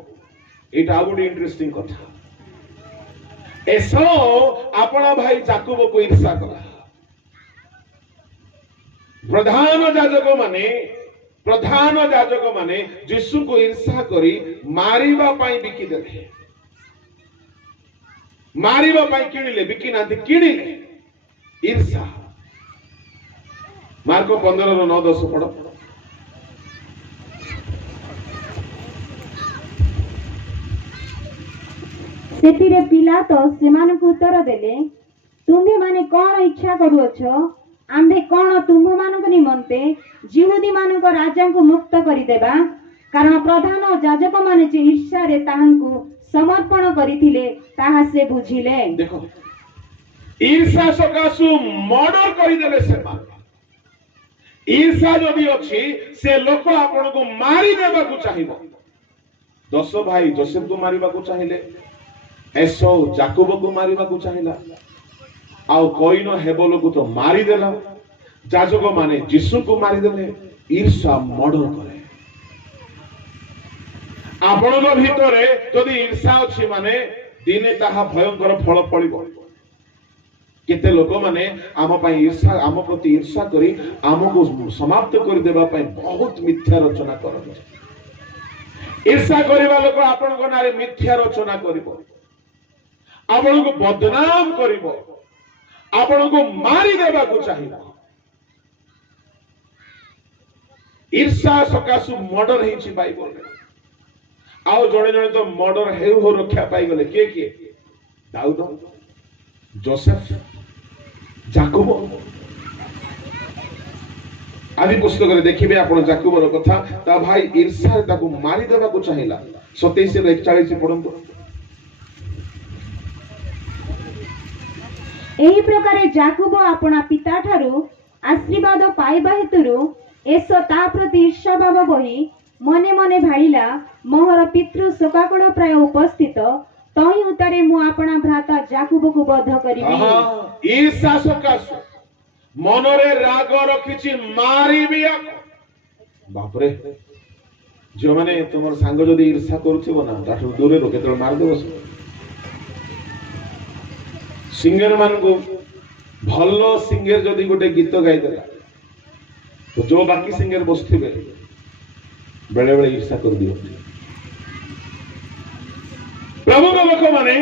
एटा गोटे इंटरेस्टिंग कथा एसो आपण भाई जाकोब को ईर्षा कला प्रधान याजक माने यीशु को ईर्षा करी मारिबा पाई बिकी देले मारिबा पाई किणिले बिकी नांती किणिले ईर्षा मार्को 15:9-10 पढ़ सेतिरे पिलातो सेमानकु उत्तर देले तुम्हे माने कोन इच्छा करूअछ आम्भे कोन तुम्ह मानक निमंते जिहुदी मानक राजा को मुक्त करि देबा कारण प्रधान याजक माने जे ईर्षा रे ताहांकु समर्पण करिथिले ताहा से बुझिले देखो ईर्षा सकाशु मर्डर करि देले से ईर्षा जदि अछि से लोक आपण को मारी देबा को चाहिबो 10 भाई जोसेफ को मारिबा को चाहिले एसो जाकोब को मारिबा को चाहिला आउ कोई न हेबलो को तो मारी देला याजक माने यीशु को मारी देले ईर्षा मर्डर करे आपण भितरे जदि ईर्षा अछि माने दिने ताहा भयंकर फल पड़िबो केते लोक माने आम पई ईर्षा आम प्रति ईर्षा करी आमको समाप्त कर देबा पई बहुत मिथ्या रचना करबो ईर्षा करिबा लोक आपण को नारे मिथ्या रचना करिबो आपण को बदनाम करिबो आपण को मारी देबा को चाहिबो ईर्षा सकाशु मर्डर हेछि बाइबल रे आओ जड़े जड़े तो मर्डर हेउ हो रक्षा पाई गले किए दाऊद जोसेफ जाकोब आदि पुस्तक रे देखिबे आपण जाकोबर कथा ता भाई ईर्षा ताको मारी देबा को चाहिला 27:41 पढंतु एही प्रकारे जाकोब आपणा पिता ठारू आशीर्वाद पाइबा हेतुरु एसो ता प्रति ईर्षा भाव बही मने मने भाईला मोहर पितृ शोकाकुल प्राय उपस्थित तही उतारे मु आपणा भ्राता जाकोब को बध करिबी ईर्षा सकाशु मनरे राग रखिछि मारिबी बाप रे जो माने तुमर सांग जदी ईर्षा करूथिबो ना ताठु दूरे रो केतल मार देबो सिंगर मान को भलो सिंगर जदी गोटे गीत गाई देला तो जो बाकी सिंगर बसथिबे बेले बेले ईर्षा कर दियो प्रभु को लोक माने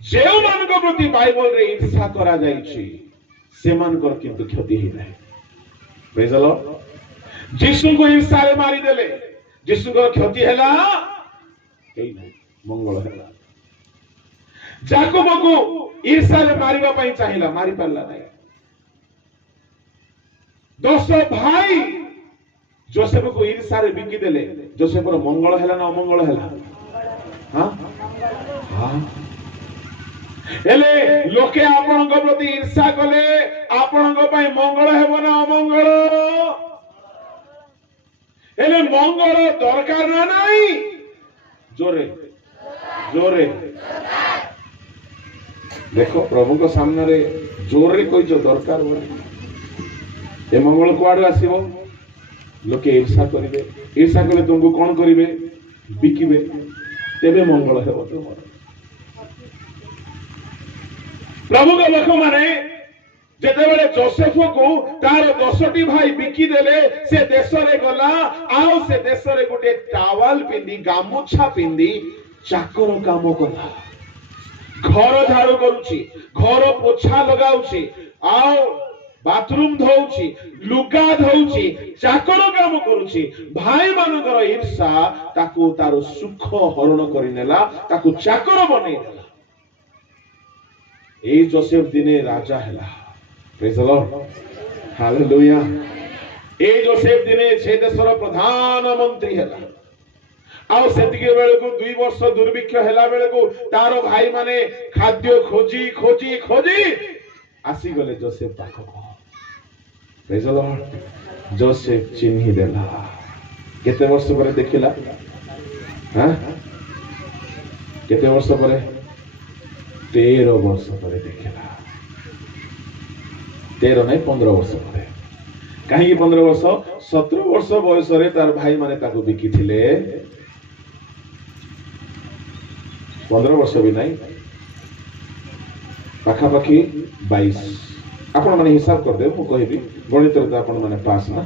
जेउ मान को प्रति बाइबल रे ईर्षा करा जाईछि से मान कर किंतु क्षति ही नाही प्रेज द लॉर्ड यीशु को ईर्षा रे मारी देले यीशु को क्षति हैला एई नाही मंगल हैला जाकोब को ईर्षा रे मारिबा पई चाहिला मारी पारला नाही 10 भाई जोसेफ को ईर्षा रे बिकी देले जोसेफ रो मंगल हैला ना अमंगल हैला हां हां एले लोके आपन को प्रति ईर्षा कले आपन को पई मंगल हेबो ना अमंगल एले मंगल दरकार ना नाही जोरे जोरे देखो प्रभु को सामने रे जोर रे कोई जो दरकार हो ए मंगल कुआडू आसीबो लोके ईर्षा करिवे ईर्षा कले तुमको कोन करिवे बिकिवे तेबे मंगल हेबो तुमर प्रभु के लोक माने जेते बेले जोसेफ को तार 10टी भाई बिकी देले से देश रे गला आओ से देश रे गुटे टावल पिंदी गामुछा पिंदी चाकर काम कला घर झाड़ू करूची घर पोछा लगाउची आओ बाथरूम धोउची लुगा धोउची चाकर काम करूची भाई मानकर ईर्षा ताकू तार सुख हरण करि नेला ताकू चाकर बनै देला ए जोसेफ दिने राजा हैला। Praise the lord, hallelujah. A Joseph दिने से देशर प्रधानमंत्री हैला। आउ सेतिके बेलकु 2 वर्ष दुर्भिक्ष हैला बेलकु तारो भाई माने खाद्य खोजी खोजी खोजी आसी गले जोसेफ पाखको। Praise the lord. जोसेफ चिन्हि देला। केते वर्ष परे देखिला? हां केते वर्ष परे? 13 वर्ष परे देखिला। 13 नहीं 15 वर्ष परे। कहीं 15 वर्ष? 17 वर्ष बयस रे तार भाई माने ताको बिकी थिले। 15 वर्ष भी नहीं, पाखापाखी 22। आपण माने हिसाब कर दे, मु कहबी गणित रे आपण माने पास ना।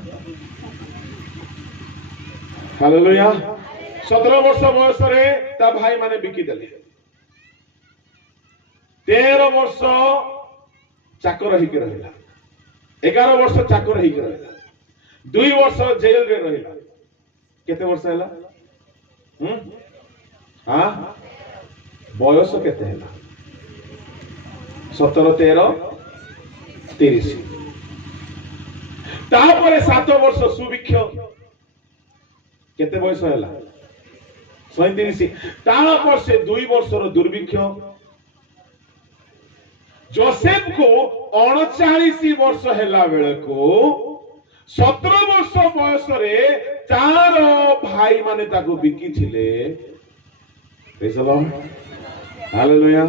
हालेलुया। 17 वर्ष बयस रे ता भाई माने बिकी देले। 13 वर्ष चाकर हिके रहिला। 11 वर्ष चाकर हिके रहिला। 2 वर्ष जेल रे रहिला। केते वर्ष हैला? हां बयस केते हैला? 17 13 30। तापरे 7 वर्ष सुभिक्ष। केते बयस हैला? 37। तापर से 2 वर्षर दुर्भिक्ष। जोसेफ को 39 वर्ष हैला बेले को 17 वर्ष बयस रे चार भाई माने ताको बिकी थिले। Praise the lord, hallelujah.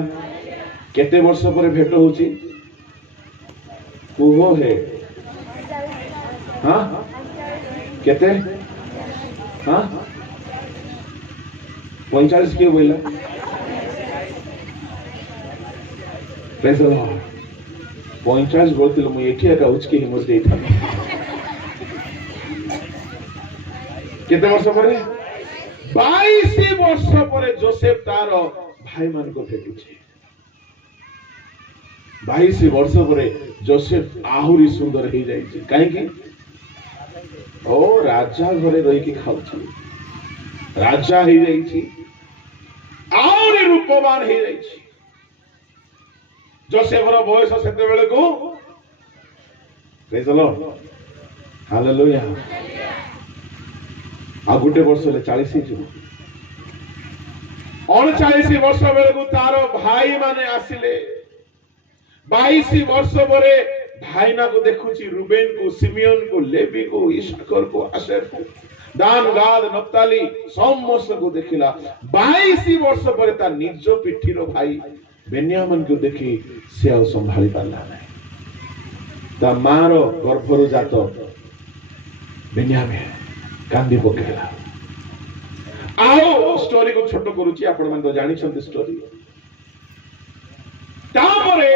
केते वर्ष परे भेट होची? कुहो है हां केते? हां 45 के बोला। Praise the Lord. 45 बोलते मु एठी एका उचके हिमर देइथा। केते वर्ष परे? 22 वर्ष परे जोसेफ तार भाई मान को भेटुची। 22 वर्ष परे जोसेफ आहुरी सुंदर हो जाइए। कहीं ओ राजा घरे रही की खाऊची, राजा हो जाइए, आहुरी रूपवान हो जाइए। जोसेफर बयस सेते बेले को प्रेज द लॉर्ड, हालेलुया। आ गुटे वर्ष ले 40 जो 39 वर्ष बेले को तार भाई माने आसिले। 22 वर्ष परे भाईना को देखुची, रूबेन को, सिमियन को, लेवी को, इसाकर को, आशेर को, दान, गाद, नप्ताली समस्त को देखिला। 22 वर्ष परे ता निज पिठीर भाई बेन्यामिन को देखी से आ संभाली पारला नहीं। ता मार गर्भरु जात बेन्यामिन कांदी पकेला। आओ स्टोरी को छोटो करूची, आपण मन तो जानि छथि स्टोरी। तापरे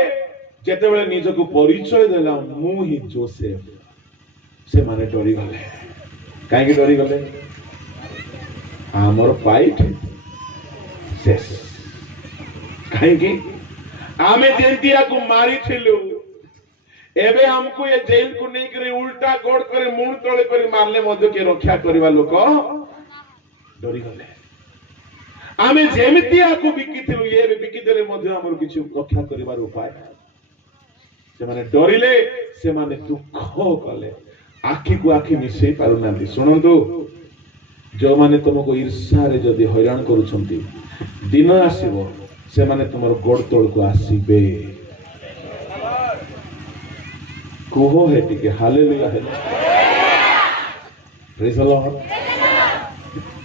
जेतेबेले निजको परिचय देला मु ही जोसेफ, से माने डरी गले। काहे डरी गले? हमर पाइट शेष। काहे कि आमे जेंतिया को मारी थिलु, एबे हमको ये जेल को नहीं करे उल्टा गोड़ करे मुंह तळे करे मारले मध्य के रक्षा करवा लोक डरी गले। आमे जेमितिया को बिकी थिलु, ये भी बिकी देले मध्य हमर किछु रक्षा करबार उपाय से माने डरिले, से माने दुख कले, आखी को आखी मिसई पारु नांदी। सुनंतु, जो माने तुमको ईर्ष्या रे जदी हैरान करूछंती, दिन आसीबो से माने तुमर गोड़ तोड़ को आसीबे। कुहो है टिके हालेलुया है। Praise the Lord.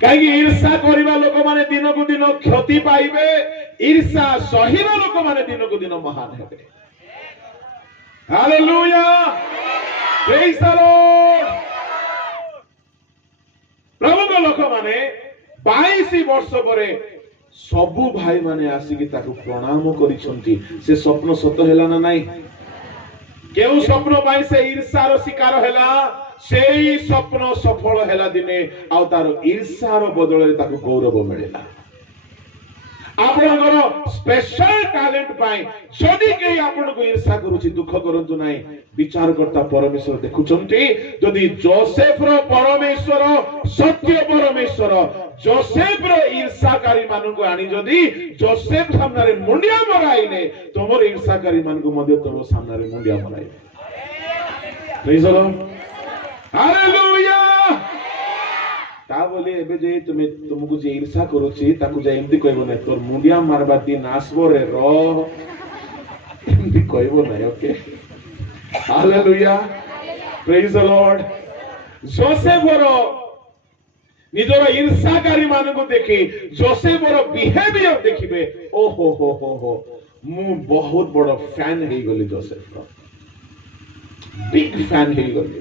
काहे ईर्ष्या करिबा लोक माने दिन को दिन क्षति पाइबे, ईर्ष्या सहिबा लोक माने दिन को दिन महान हेबे। Hallelujah, praise the lord. प्रभु को लोक माने 22 वर्ष परे सबु भाई माने आसिकी ताको प्रणाम करिसंती। से स्वप्न सत हैला ना नाही? केउ स्वप्न पाई से ईर्ष्यार शिकार हैला, सेई स्वप्न सफल हैला दिने आ तार ईर्ष्यार बदले ताको गौरव मिलेला। आपनकर स्पेशल टैलेंट पाई जदि के आपन को ईर्ष्या करूची, दुख करंतु नाही। विचार करता परमेश्वर देखुचंती, जदि जोसेफ रो परमेश्वर सत्य परमेश्वर जोसेफ रो ईर्षाकारी मान को आनी जदि जोसेफ सामने मुंडिया मराइले तुमर ईर्षाकारी मान को मध्य तुम सामने मुंडिया मराइले प्रेज द लॉर्ड हालेलुया ता बोले एबे जे तुमको जे ईर्षा करूची ताकू जे एमती कहबो नै तोर मुंडिया मारबा दिन आसबो रे रो एमती कहबो नै okay hallelujah praise the lord Joseph रो निजर ईर्षाकारी मान को देखि जोसेफ रो बिहेवियर देखिबे ओ हो मु बहुत बड़ फैन हे गली जोसेफ का बिग फैन हे गली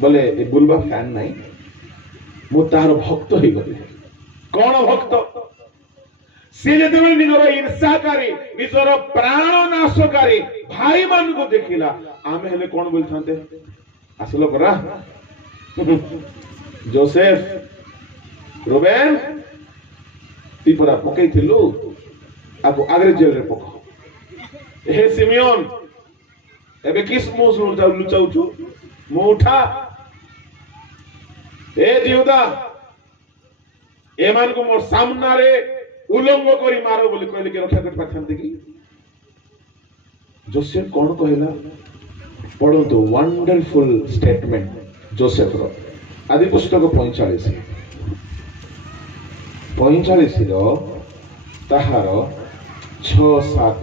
बोले ए बुलबा फैन नहीं मु तार भक्त हे गली कौन भक्त से जेतेबेले निजर ईर्षाकारी निजर प्राण नाशकारी भाई मान को देखिला आमे हेले कोन बोलथांते आसलो परा जोसेफ रूबेन ती परा पकई थिलु आको आगरे जेल रे पको हे सिमियोन एबे किस मुस लुचाउछु मु उठा ए जिहुदा एमान को मोर सामना रे उलंघ करी मारो बोली कहले के रक्षा कर पाथांते की जोसेफ कौन कहला पढ़ो तो वंडरफुल स्टेटमेंट जोसेफ रो आदि पुस्तक 45 रो ताहार 6 7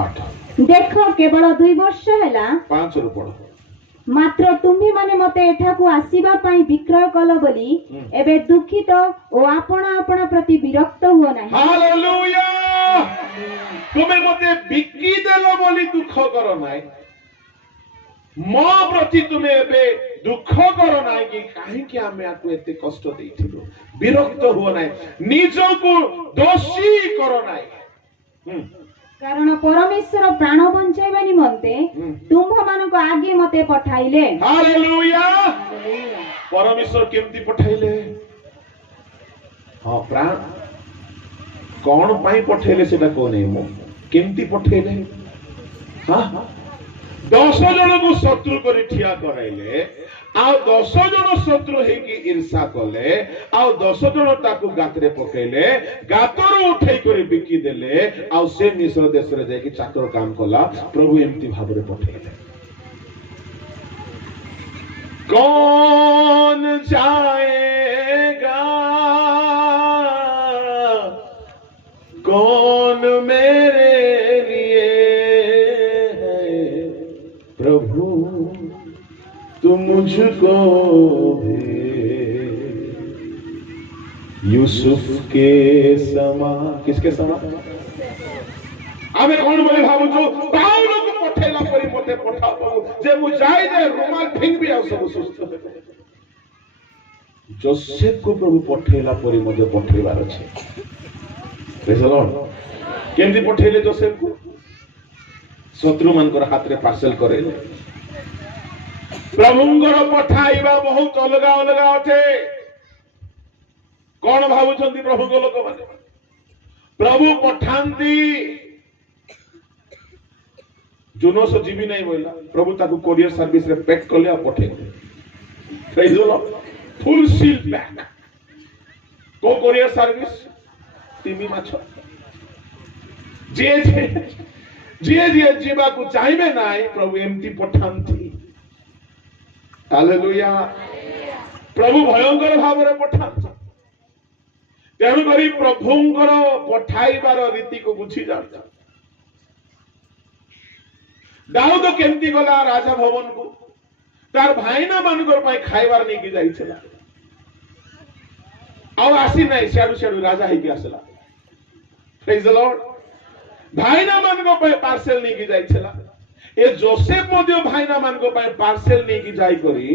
8 देखो केवल 2 वर्ष हैला 5 रो पढ़ो मात्र तुम्ही माने मते एठा को आसीबा पई विक्रय कल बोली एबे दुखित ओ आपना आपना प्रति विरक्त हुओ नाही हालेलुया तुमे मते बिक्की देलो बोली दुख करो नाही मो प्रति तुमे एबे दुख करो नाही कि काहे कि आमे आकु एते कष्ट देइथिलो विरक्त हुओ नाही निजो को दोषी करो नाही कारण परमेश्वर प्राण बंचाइबा निमंते तुम मानको आगे मते पठाइले हालेलुया परमेश्वर केमती पठाइले हां प्राण कौन पाई पठाइले सेटा को नै मो केमती पठाइले हां 10 जन को शत्रु करी ठिया कराइले आ 10 जन शत्रु हे की ईर्षा कले आ 10 जन ताकू गातरे पकेले गातर उठै करी बिकी देले आ से मिस्र देश रे जाय की चाकर काम कला प्रभु एमती भाबरे पठेले कौन जाएगा कौन मेरे लिए है प्रभु तुम मुझको यूसुफ के समा किसके समा आमे कौन बोले भाबु जो पाउलो को पठेला परी मते पठा जे मु जाय दे रुमाल फिंग भी आउ सब सुस्त जोसेफ को प्रभु पठेला परी मते पठेबार अछि प्रेज द लॉर्ड केमती पठेले जोसेफ को शत्रु मानकर हाथ रे पार्सल करेले प्रभुंगर पठाइबा बहुत अलगा अलगा अटे कौन भावुछंती प्रभु को लोक माने प्रभु पठांती जुनोस जीवी नहीं बोला प्रभु ताकू कोरियर सर्विस रे पैक करले आ पठे praise the lord full seal pack को कोरियर सर्विस तिमी माछ जे जीवा को चाहिए नाई प्रभु एमती पठांती हालेलुया प्रभु भयंकर भाव रे पठांती तेणु करी प्रभुंकर पठाइबार रीति को बुझी जाता दाऊद केमती गला राजा भवन को तार भाईना मानकर पाई खाइबार नहीं की जाइछला आ आसी नहीं सियाडू सियाडू राजा है कि आसला प्रेज द लॉर्ड भाईना मानकर पाई पार्सल नहीं की जाइछला ए जोसेफ मध्य भाईना मानकर पाई पार्सल नहीं की जाई करी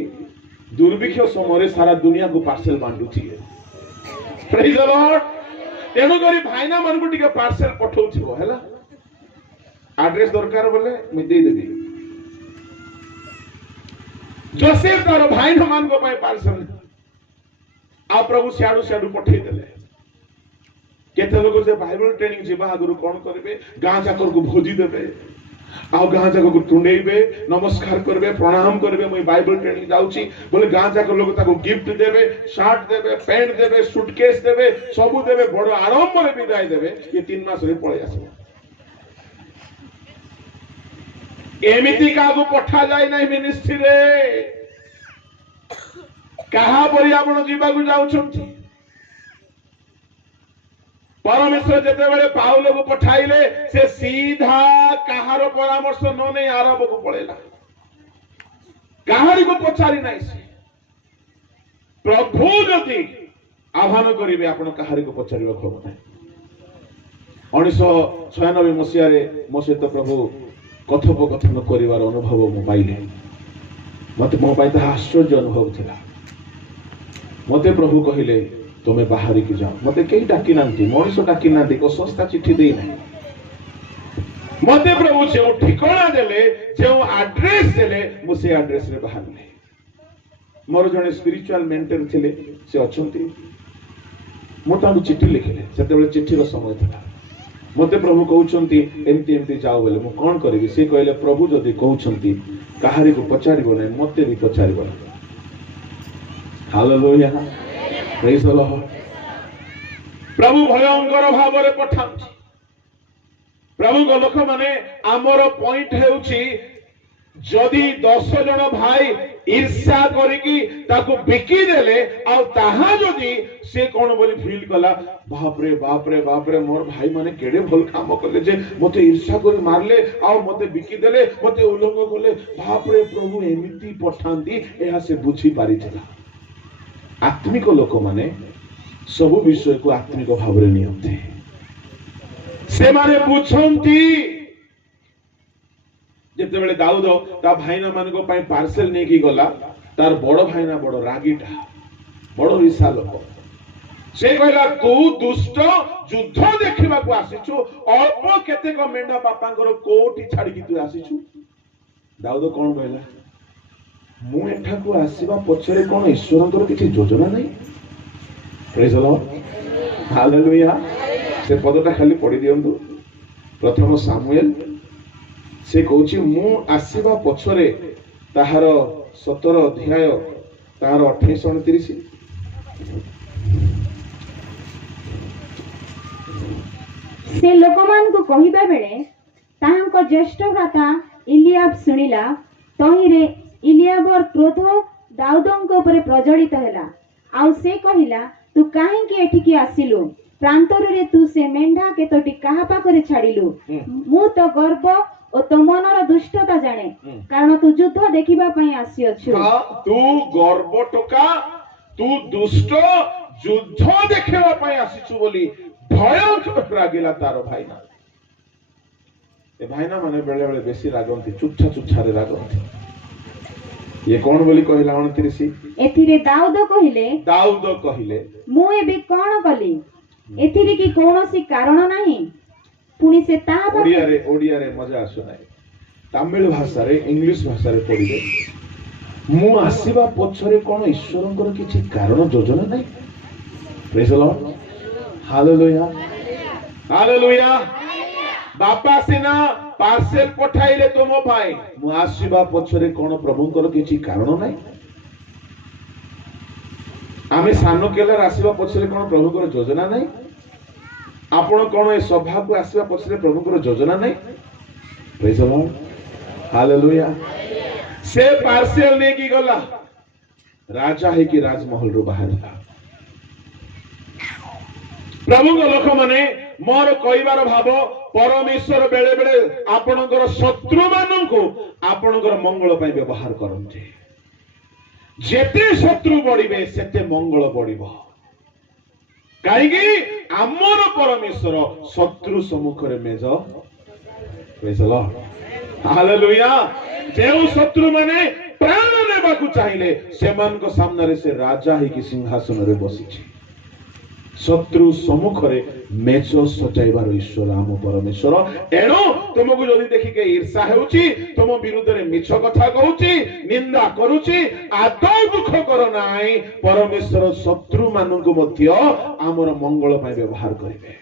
दुर्भिक्ष समय सारा दुनिया को पार्सल बांटुची प्रेज द लॉर्ड तेणु करी भाईना मान को टिके पार्सल पठाउछिबो हैला एड्रेस दरकार बोले मैं दे देबी जोसेफ तार भाईना मान को पाई पार्सल आ प्रभु सियाडू सियाडू पठेई देले केते लोग से बाइबल ट्रेनिंग जेबा आगुरु कोन करबे गां जाकर को भोजी देबे आउ गाँ जाक को टुंडेबे नमस्कार करबे प्रणाम करबे मुई बाइबल ट्रेनिंग जाउची बोले गाँ जाक लोग ताको गिफ्ट देबे शर्ट देबे पैंट देबे सूटकेस देबे सबु देबे बड़ आरंभ रे विदाई देबे ये 3 मास रे पळे आसबो एमिति कागु पठा जाय नै मिनिस्ट्री रे कहा परि आपण जीवा को जाउछंती परमेश्वर जेते बेले पाउल को पठाइले से सीधा कहार परामर्श न नै आरब को पळेला कहारी को पचारी नै से प्रभु जति आह्वान करिवे आपण कहारी को पचारिबा खबर नै 1996 मसिया रे मो सहित प्रभु कथोपकथन करिवार अनुभव मो पाइले मते मो पाइता आश्चर्य अनुभव थिला मते प्रभु कहिले तुमे बाहर की जाओ मते कई डाकी नांती मनीष डाकी नांती को संस्था चिट्ठी दे नै मते प्रभु से ठिकाना देले जे एड्रेस देले मु से एड्रेस रे बाहरले मोर जने स्पिरिचुअल मेंटर थिले से अछंती मु तांको चिट्ठी लिखिले सेते बेले चिट्ठी रो समय था मते प्रभु कहउछंती एमती एमती जाओ बोले मु कोन करबी से कहले प्रभु जदी कहउछंती काहारी को पचारिबो नै मते भी पचारिबो हालेलुया प्रेज द लॉर्ड प्रभु भयंकर भाव रे पठाउछि प्रभु को लोक माने आमर पॉइंट हेउछि जदि 10 जन भाई ईर्ष्या करिकी ताको बिकी देले आ ताहा जदि से कोन बोली फील कला बाप रे मोर भाई माने केडे भल काम करले जे मते ईर्ष्या करी मारले आ मते बिकी देले मते उल्लंघन करले बाप रे प्रभु एमिति पठांती एहा से बुझी पारिथिला आत्मिक लोक माने सब विषय को आत्मिक भाव रे नियंते से माने बुझंती जेते बेले दाऊद ता भाईना मान को पई पार्सल ने की गला तार बड़ भाईना बड़ रागीटा बड़ ईर्ष्या लोक से कहला तू दुष्ट युद्ध देखिबा को आसीछु अल्प केते को मेंढा बापांकर कोठी छाडी की तू आसीछु दाऊद कोन कहला मु एठा को आसीबा पछरे कोन ईश्वरंकर किछि योजना नै प्रेज द लॉर्ड हालेलुया से पदटा खाली पढि दियंतु प्रथम सामुएल से कहूची मु आसीबा पछरे ताहार 17 अध्याय ताहार 28 29 से लोकमान को कहिबा बेले ताहांको ज्येष्ठ भ्राता इलियाब सुनिला तहिरे इलियाबर क्रोध दाऊदंको उपरे प्रज्वलित हैला आउ से कहिला तू काहे के एठिकी आसिलु प्रांतर रे तू से मेंढा केतोटी काहा पाखरे छाडिलु मु तो गर्व ओ तो मनर दुष्टता जाने कारण तू युद्ध देखिबा पई आसी अछु तू गर्व टोका तू दुष्ट युद्ध देखिबा पई आसीछु बोली भयंकर रागिला तारो भाईना ए भाईना माने बेले बेले बेसी रागंती चुच्छा रे रागंती ये कौन बोली कहिला 29 एथिरे दाऊद कहिले मु एबे कोन कली एथिरे की कोनोसी कारण नाही पुनी से ताहा ओडिया रे मजा आसु नाही तमिल भाषा रे इंग्लिश भाषा रे पढिबे मु आसीबा पछरे कोन ईश्वरंकर किछि कारण योजना नाही praise the lord hallelujah hallelujah बापा सिना पार्सल पठाइले तुम भाई मु आसीबा पछरे कोन प्रभुंकर किछि कारण नाही आमे सानो केलर आसीबा पछरे कोन प्रभुंकर योजना नाही आपण कोन ए सभा को आसीबा पछरे प्रभुंकर योजना नाही प्रेज द लॉर्ड हालेलुया से पार्सल ने की गला राजा है कि राजमहल रो बाहरला प्रभु को लोक माने मोर कहिबार भाव परमेश्वर बेले बेले आपणकर शत्रु माननको आपणकर मंगल पई व्यवहार करन्ते जेते शत्रु बढ़िबे सेते मंगल बढ़िबो काईगी आमर परमेश्वर शत्रु सम्मुख रे मेज प्रेज द लॉर्ड हालेलुया जेउ शत्रु माने प्राण नेबा को चाहिले सेमान को सामने रे से राजा ही की सिंहासन रे बसिछि शत्रु सम्मुख रे मेच सजाइबार ईश्वर आम परमेश्वर एणु तुमको जदि देखि के ईर्ष्या हेउची तुम विरुद्ध रे मिछ कथा कहूची निंदा करूची आदौ दुख कर नाई परमेश्वर शत्रु माननको मध्य आमर मंगल पय व्यवहार करिवे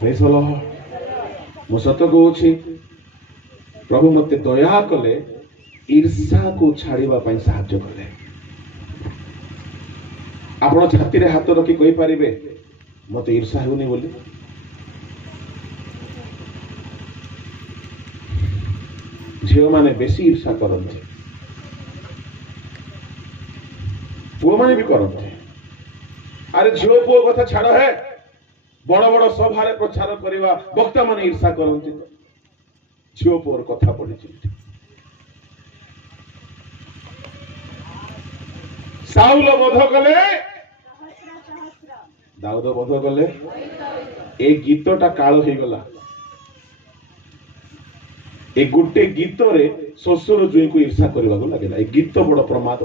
प्रेज द लॉर्ड मो सत कहूची प्रभु मते दया कले ईर्षा को छाड़िबा पई साहाय्य कले। आपण छाती रे हाथ रखी कहि पारिबे मते ईर्षा हेउनी बोली। झील माने बेसी ईर्षा करते, पुओ माने भी करते। अरे झील पुओ कथा छाड़ है, बड़ बड़ सभा प्रचार करवा वक्ता माने ईर्षा करते। झील पुओर कथा पड़ी साउल बोध कले, दाऊद बोध कले। ए गीतटा काल हो गला। ए गुटे गीत रे शशुर जुई को ईर्षा करबा को लागला। ए गीत बड़ प्रमाद।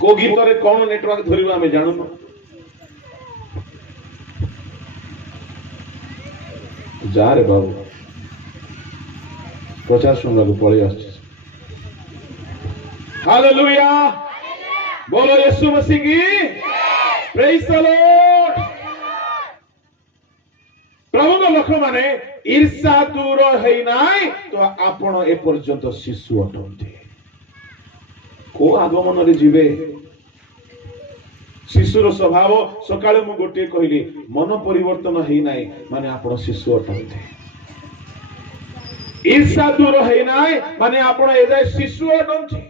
को गीत रे कोन नेटवर्क धरिबा हमें जानू न। जा रे बाबू प्रचार सुनला को पळी आछ। हालेलुया, बोलो यीशु मसीह की प्रेज द लॉर्ड। प्रभु लोक माने ईर्षा दूर है नाई तो आपण ए पर्यंत शिशु अटंते। को आगमन रे जीवे शिशुर स्वभाव सकाळे मु गोटे कहली मन परिवर्तन है नाई माने आपण शिशु अटंते। ईर्षा दूर है नाई माने आपण एजाय शिशु अटंते।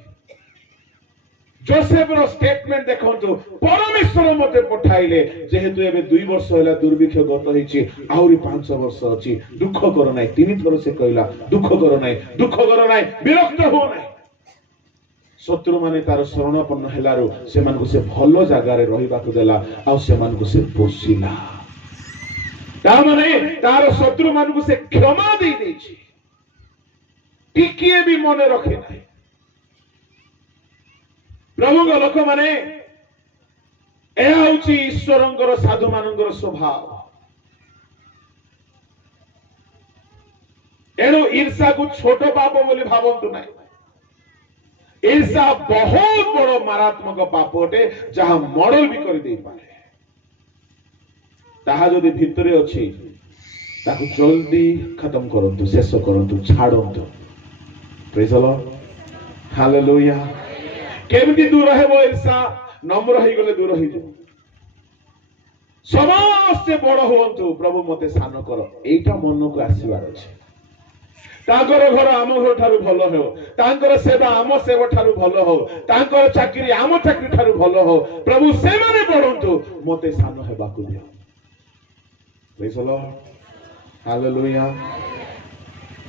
जोसेफ रो स्टेटमेंट देखंतु, परमेश्वर मते पठाइले जेहेतु एबे 2 वर्ष होला दुर्भिक्ष गत होईची, आउरी 5 वर्ष अछि, दुख कर नाही। 3 थर से कहला दुख कर नाही, दुख कर नाही, विरक्त हो नाही। शत्रु माने तार शरणपन्न हेलारो से मान को से भलो जागा रे रहिबा को देला, आ से मान को से पोसिला। ता माने तार शत्रु मान को से क्षमा दे देछि, टिकिए भी मने रखे नाही। प्रभु लोक माने ईश्वर साधु मान स्वभाव। एणु ईर्षा को छोट पाप बोली भावंतु ना। ईर्षा बहुत बड़ मारात्मक पाप अटे, जहां मर्डर भी कर दे पारे। ताहा जदि भितरे अछि ताकु जल्दी खत्म करंतु, शेष करंतु, छाड़ंतु। Praise the lord, hallelujah. केमती दूर है वो ईर्षा? नम्र हो गले दूर हो। समस्त बड़ हुंतु, प्रभु मते सान कर, एटा मन को आसीबार अछि। तांकर घर आम घर ठारू भलो हो, तांकर सेवा आम सेवा ठारू भलो हो, तांकर चाकरी आम चाकरी ठारू भलो हो। प्रभु से माने बढंतु, मते सान हेबाकु दियो। Praise the lord, hallelujah.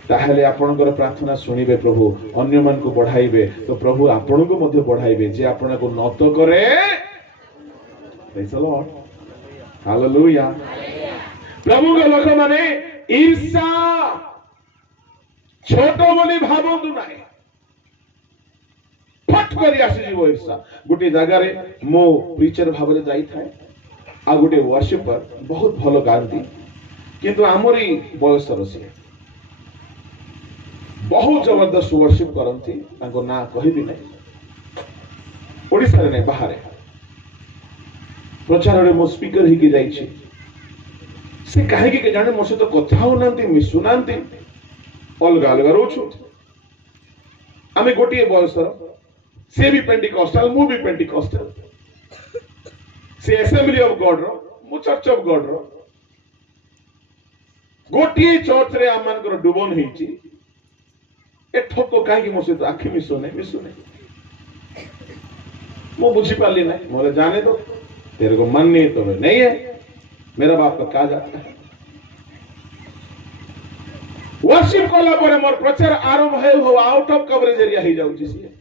ताहले आपनकर प्रार्थना सुनिबे प्रभु, अन्य मन को बढ़ाइबे तो प्रभु आपन को मध्य बढ़ाइबे। जे आपन को नत करे, प्रेज द लॉर्ड, हालेलुया। प्रभु के लोक माने ईर्षा छोट बोली भावंतु नाही, फट करी आसी जीव ईर्षा। गोटे जगह रे मो प्रीचर भाबरे जाई थाए, आ गोटे वर्शिपर बहुत भलो गांती, किंतु आमरी बयस रसी बहुत जबरदस्त वर्शिप करती। तांको ना कहि भी नहीं, ओडिसा रे नहीं बाहर प्रचार रे मो स्पीकर ही के जाई छी। से काहे के जाने मो से तो कथा हो नांती, मिसु नांती, अलगा अलगा रोछु। आमे गोटिए बयसर, से भी पेंटिकॉस्टल, मु भी पेंटिकॉस्टल। से असेंबली ऑफ गॉड रो, मु चर्च ऑफ गॉड रो। गोटिए चर्च रे आमान को डुबन हिची। ए ठोको कहीं मो सहित आखि मिसो नहीं। मो बुझी पाली नहीं, मोरे जाने दो, तेरे को मन नहीं तो नहीं है, मेरा बाप का क्या जाता है। वर्शिप कला पर मोर प्रचार आरंभ हो आउट ऑफ कवरेज एरिया ही जाउची से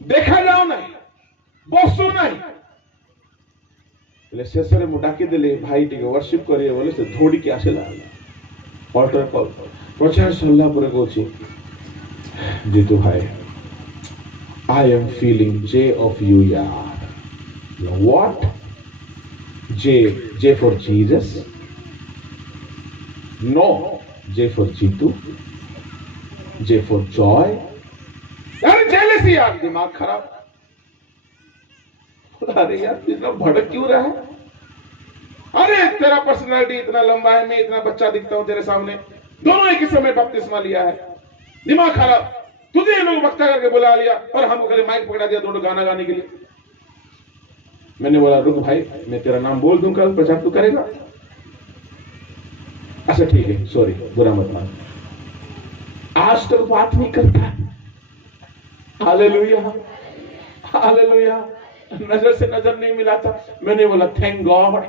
देखा जाओ नहीं, बसो नहीं। ले शेष रे मु डाकी देले भाई टिके वर्शिप करिए बोले से धोडी के आसेला ऑल्टर पर प्रचार सल्ला पर गोची जीतू भाई, I am feeling J of you यार। What? J for Jesus? No, J for Jitu, J for joy। यार जेलसी यार, दिमाग खराब। अरे यार इतना भड़क क्यों रहा है? अरे तेरा पर्सनालिटी इतना लंबा है, मैं इतना बच्चा दिखता हूं तेरे सामने, दोनों एक ही समय बपतिस्मा लिया है। दिमाग खराब, तुझे ये लोग वक्ता करके बुला लिया और हमको खाली माइक पकड़ा दिया दोनों गाना गाने के लिए। मैंने बोला रुक भाई, मैं तेरा नाम बोल दूंगा, प्रचार तू करेगा। अच्छा ठीक है, सॉरी, बुरा मत मान। आज तक बात नहीं करता। Hallelujah, hallelujah. नजर से नजर नहीं मिला था। मैंने बोला थैंक गॉड,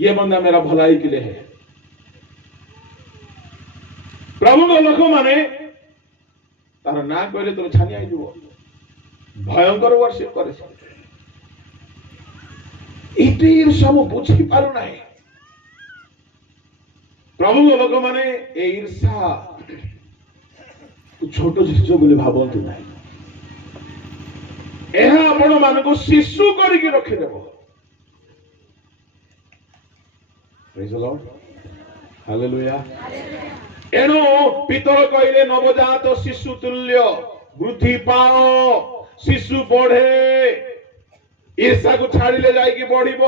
ये बंदा मेरा भलाई के लिए है। प्रभु को लोक माने तार ना कहले तो छानी आई जीव, भयंकर वर्शिप करे। ये सब बुझी पारु ना। प्रभु को लोक माने ए ईर्षा छोट जिनिस बोली भावतु ना। ଏହା ଆପଣମାନଙ୍କୁ ଶିଶୁ କରିକି ରଖିଦେବ। ପ୍ରେଜ୍ ଦ ଲର୍ଡ, ହାଲେଲୁୟା। ଏଣୁ ପିତର କହିଲେ ନବଜାତ ଶିଶୁ ତୁଲ୍ୟ ବୃଦ୍ଧି ପାଅ, ଶିଶୁ ବଢେ। ଈର୍ଷାକୁ ଛାଡ଼ିଲେ ଯାଇକି ବଢିବ।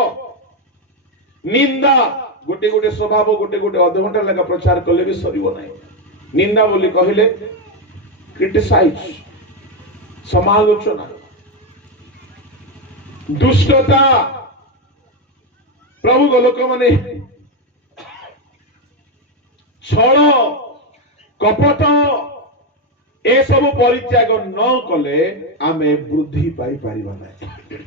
ନିନ୍ଦା ଗୋଟେ ଗୋଟେ ସ୍ୱଭାବ, ଗୋଟେ ଗୋଟେ ଅଧଘଣ୍ଟା ଲେଖା ପ୍ରଚାର କଲେ ବି ସରିବ ନାହିଁ। ନିନ୍ଦା ବୋଲି କହିଲେ କ୍ରିଟିସାଇଜ, ସମାଲୋଚନା, दुष्टता। प्रभु को लोक माने छल कपट ए सब परित्याग न कले आमे वृद्धि पाई पारिबा नाही।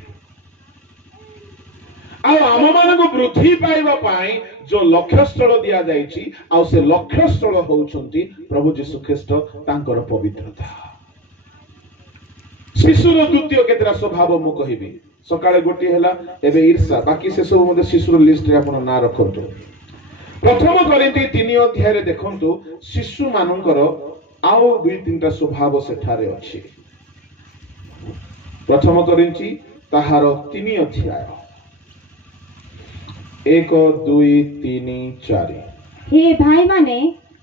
आम मान को वृद्धि पाइबा पाई जो लक्ष्य स्थल दिया जाइछि, आ से लक्ष्य स्थल होउछंती प्रभु यीशु ख्रीष्ट, तांकर पवित्रता। शिशुर द्वितीय केतरा स्वभाव मु कहिबी। सकाळे गोटी हैला, एबे ईर्षा, बाकी से सब मते शिशुर लिस्ट रे आपण ना रखंतु। प्रथम करिन्थी 3 अध्याय रे देखंतु शिशु मानकर आउ 2-3टा स्वभाव सेठारे अछि। प्रथम करिन्थी ताहार 3 अध्याय 1 2 3 4। हे भाई माने,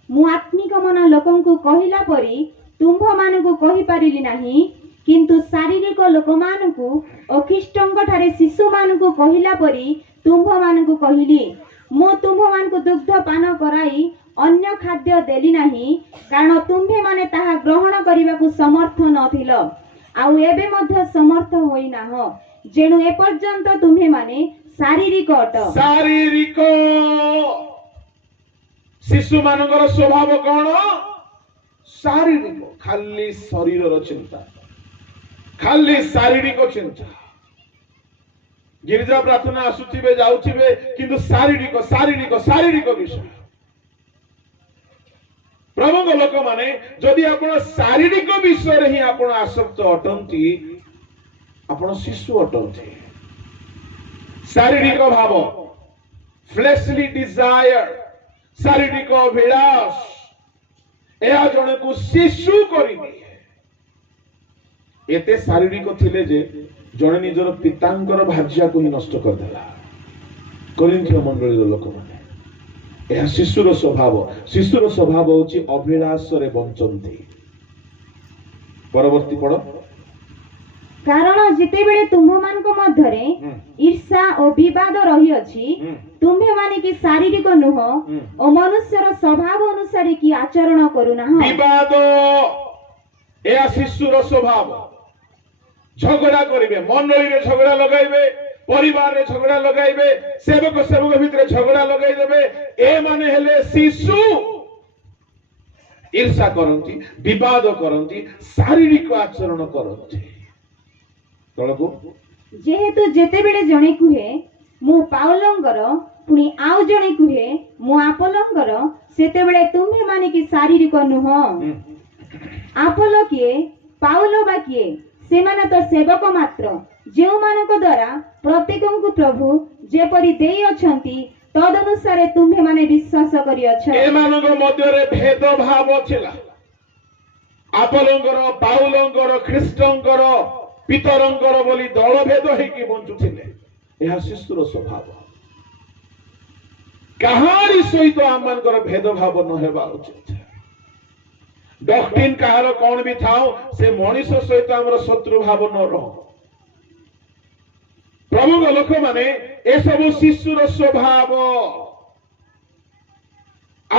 मु आत्मिक मन लोकन को कहिला परी तुम्भ मान को कहि पारिली नाही, किंतु शारीरिक लोक मान को अखिष्टंग ठारे शिशु मान को कहिला परी तुम्भ मान को कहिली। मु तुम्भ मान को दुग्ध पान कराई अन्य खाद्य देली नाही, कारण तुम्भे माने ताहा ग्रहण करिबा को समर्थ नथिल, आउ एबे मध्य समर्थ होई नाह। जेणु ए पर्यंत तुम्भे माने शारीरिक अट। शारीरिक शिशु मानकर स्वभाव कौन? शारीरिक, खाली शरीर चिंता, खाली शारीरिक चिंता। गिरिजा प्रार्थना आसुथिबे जाउथिबे, किंतु शारीरिक शारीरिक शारीरिक विषय। प्रभु को लोक माने जदि आपण शारीरिक विषय रे ही आपण आसक्त अटंती, आपण शिशु अटंती। शारीरिक भाव, फ्लेशली डिजायर, शारीरिक अभिलाष, यह जने को शिशु करिबे। एते शारीरिक थिले जे जने निजर पितांकर भाज्या को ही नष्ट कर देला। कोरिन्थीय मंडली लोक माने यह शिशुर स्वभाव। शिशुर स्वभाव होची अभिलाष रे बंचंती। परवर्ती पढ़। कारण जिते बेले तुम्ह मान को मध्यरे ईर्षा और विवाद रही अछि, तुम्हे माने कि शारीरिक नुह और मनुष्यर स्वभाव अनुसार की आचरण करूना। विवाद यह शिशुर स्वभाव। झगड़ा करिवे, मंडली रे झगड़ा लगाइबे, परिवार रे झगड़ा लगाइबे, सेवक सेवक भितर झगड़ा लगाइ देबे। ए माने हेले शिशु। ईर्षा करंती, विवाद करंती, शारीरिक आचरण करंती। तळको जेहेतु जेते बेले जणे कुहे मु पाउलंगर, पुनी आउ जणे कुहे मु आपोलंगर, सेते बेले तुम्हे माने कि शारीरिक नुह। आपोलो किए, पाउलो बा किए, सेमाने तो सेवक मात्र, जेउ मानक द्वारा प्रत्येकं को प्रभु जेपरि देई अछंती तदनुसारे तुम्हे माने विश्वास करि अछ। ए मानक मध्य रे भेद भाव छिला। आपोलंगर, पाउलंगर, ख्रीष्टंकर, पितरंकर बोली दल भेद हेकी बंचुथिले। यह शिशुर स्वभाव। कहारी सहित आमମାନଙ୍କର भेदभाव न हेबा उचित। डॉक्ट्रिन कहार कौन भी थाओ, से मनीष सहित आमर शत्रु भाव न रहो। प्रभु को लोक माने ए सब शिशुर स्वभाव।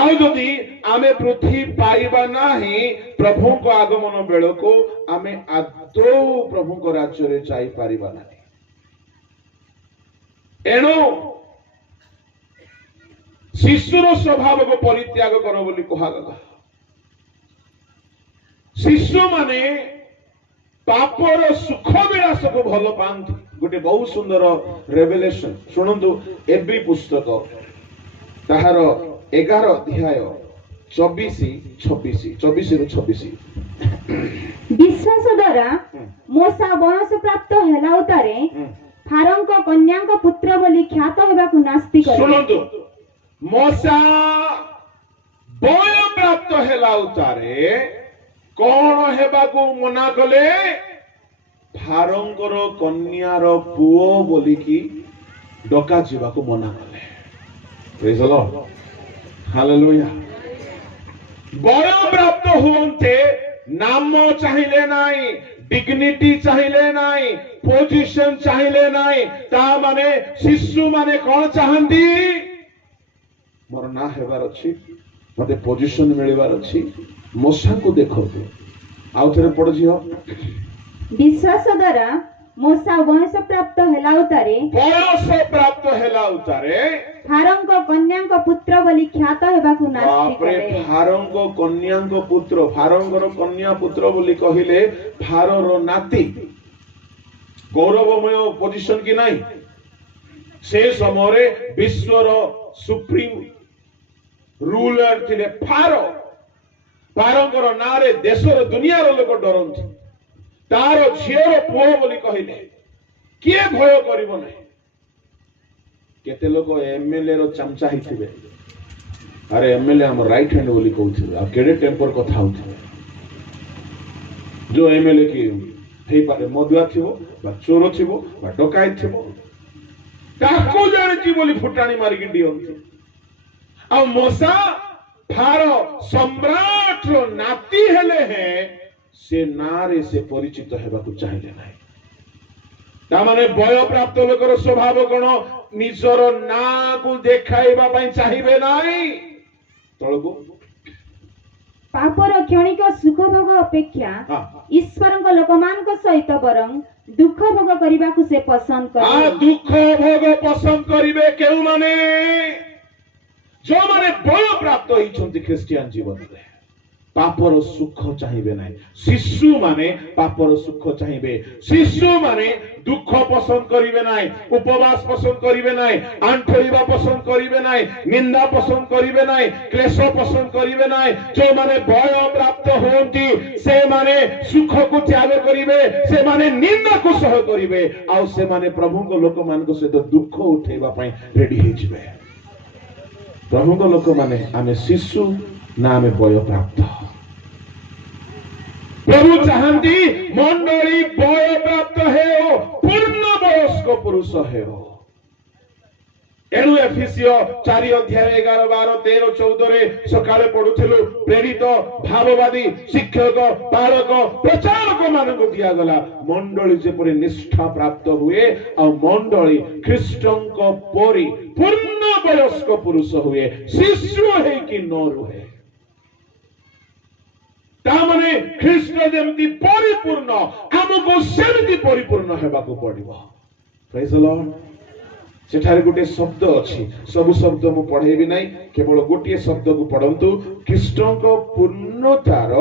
आउदी आमे पृथ्वी पाइबा नाही प्रभु को आगमन बेल को आमे आदौ प्रभु को राज्य रे जाई पारिबा नाही। एणु शिशुर स्वभाव को परित्याग कर बोली कहागला। शिशु माने पापर सुख विलास को भल पाती। गोटे बहुत सुंदर रेवेलेशन शुणु एबी पुस्तक ताहार 11 अध्याय 24-26 विश्वास द्वारा मोसा वंश प्राप्त हेलाउतारे फारों कन्या पुत्र बोली ख्यात हेबाकु नास्ति करे। शुणु मोसा वय प्राप्त हेलाउतारे कौन हेबाकु मना कले फारोंकर कन्यार पुओ बोलिकी डका जीवाकु मना कले। Praise the lord, hallelujah. वय प्राप्त हुंते नाम चाहिए नाई, डिग्निटी चाहिए नाई, पोजिशन चाहिए नाई। ता माने शिशु माने कौन चाहंदी मोर ना हेबार अछि, मते पोजिशन मिलिबार अछि। मोसा को देखो आउ थे पढ़ झियो। विश्वास द्वारा मोसा वंश प्राप्त हेलाउतारे फारों कन्या पुत्र बोली ख्यात हेबाकु नास्ति करे। फारों कन्या पुत्र, फारों कन्या पुत्र बोली कहिले फारोर नाती गौरवमय पोजिशन की नहीं। से समय विश्वर सुप्रीम रूलर थिले फारो। फारोंकर नारे देशर दुनियार लोक डरंती। तार झीर पुओ बोली कहले किए भय करिबो नहीं। केते लोक एमएलए रो चमचा हिथिबे, अरे एमएलए हम राइट हैंड बोली कहउथिबे, आ केडे टेम्पर कथा होथिबे। जो एमएलए की हेई पारे मदुआ थिबो बा चोर थिबो बा डकायत थिबो, ताको जानिची बोली फुटाणी मारी की दियंती। आ मोसा फारो सम्राट रो नाती हेले हैं, से नारे से परिचित हेबाकु चाहिए नाही। तामाने वय प्राप्त लोकर स्वभाव गुण निजर ना को देखाइबा पई चाहिबे नाही। तळगु पापर क्षणिक सुख भोग अपेक्षा ईश्वरଙ୍କ ଲୋକମାନଙ୍କ सहित बरं दुख भोग करिबाकु से पसंद करे। दुख भोग पसंद करिवे केउ माने जो माने वय प्राप्त होइछन्ति ख्रिस्टियन जीवन रे पापर सुख चाहिए ना। शिशु माने पापर सुख चाहिए। शिशु माने दुख पसंद करिवे ना, उपवास पसंद करिवे ना, आंठोइबा पसंद करिवे ना, निंदा पसंद करिवे ना, क्लेश पसंद करिवे ना। जो माने भय प्राप्त होंती से माने सुख को त्याग करिवे, से माने निंदा को सह करिवे, आ से माने प्रभु को लोक मान को सहित दुख उठेबा पई रेडी हे जिवे। प्रभु को लोक माने आमे शिशु ना आमे वय प्राप्त। प्रभु चाहती मंडली वय प्राप्त है पूर्ण वयस्क पुरुष है। एणु एफिसियो 4 अध्याय 11, 12, 13, 14 रे सकाळे पढुथिलु प्रेरित भाववादी शिक्षक पालक प्रचारक मानकु दिया गला मंडली जेपरि निष्ठा प्राप्त हुए आ मंडली ख्रीष्टंक परि पूर्ण वयस्क पुरुष हुए, शिशु है कि न रुहे। तामने ख्रीष्ट जेमती परिपूर्ण हमको सेमती परिपूर्ण हेबाकु पड़िबो। Praise the lord. सेठारे गोटे शब्द अछि, सब शब्द मु पढेबी नाही, केवल गोटे शब्द को पढंतु। ख्रीष्टंक पूर्णतार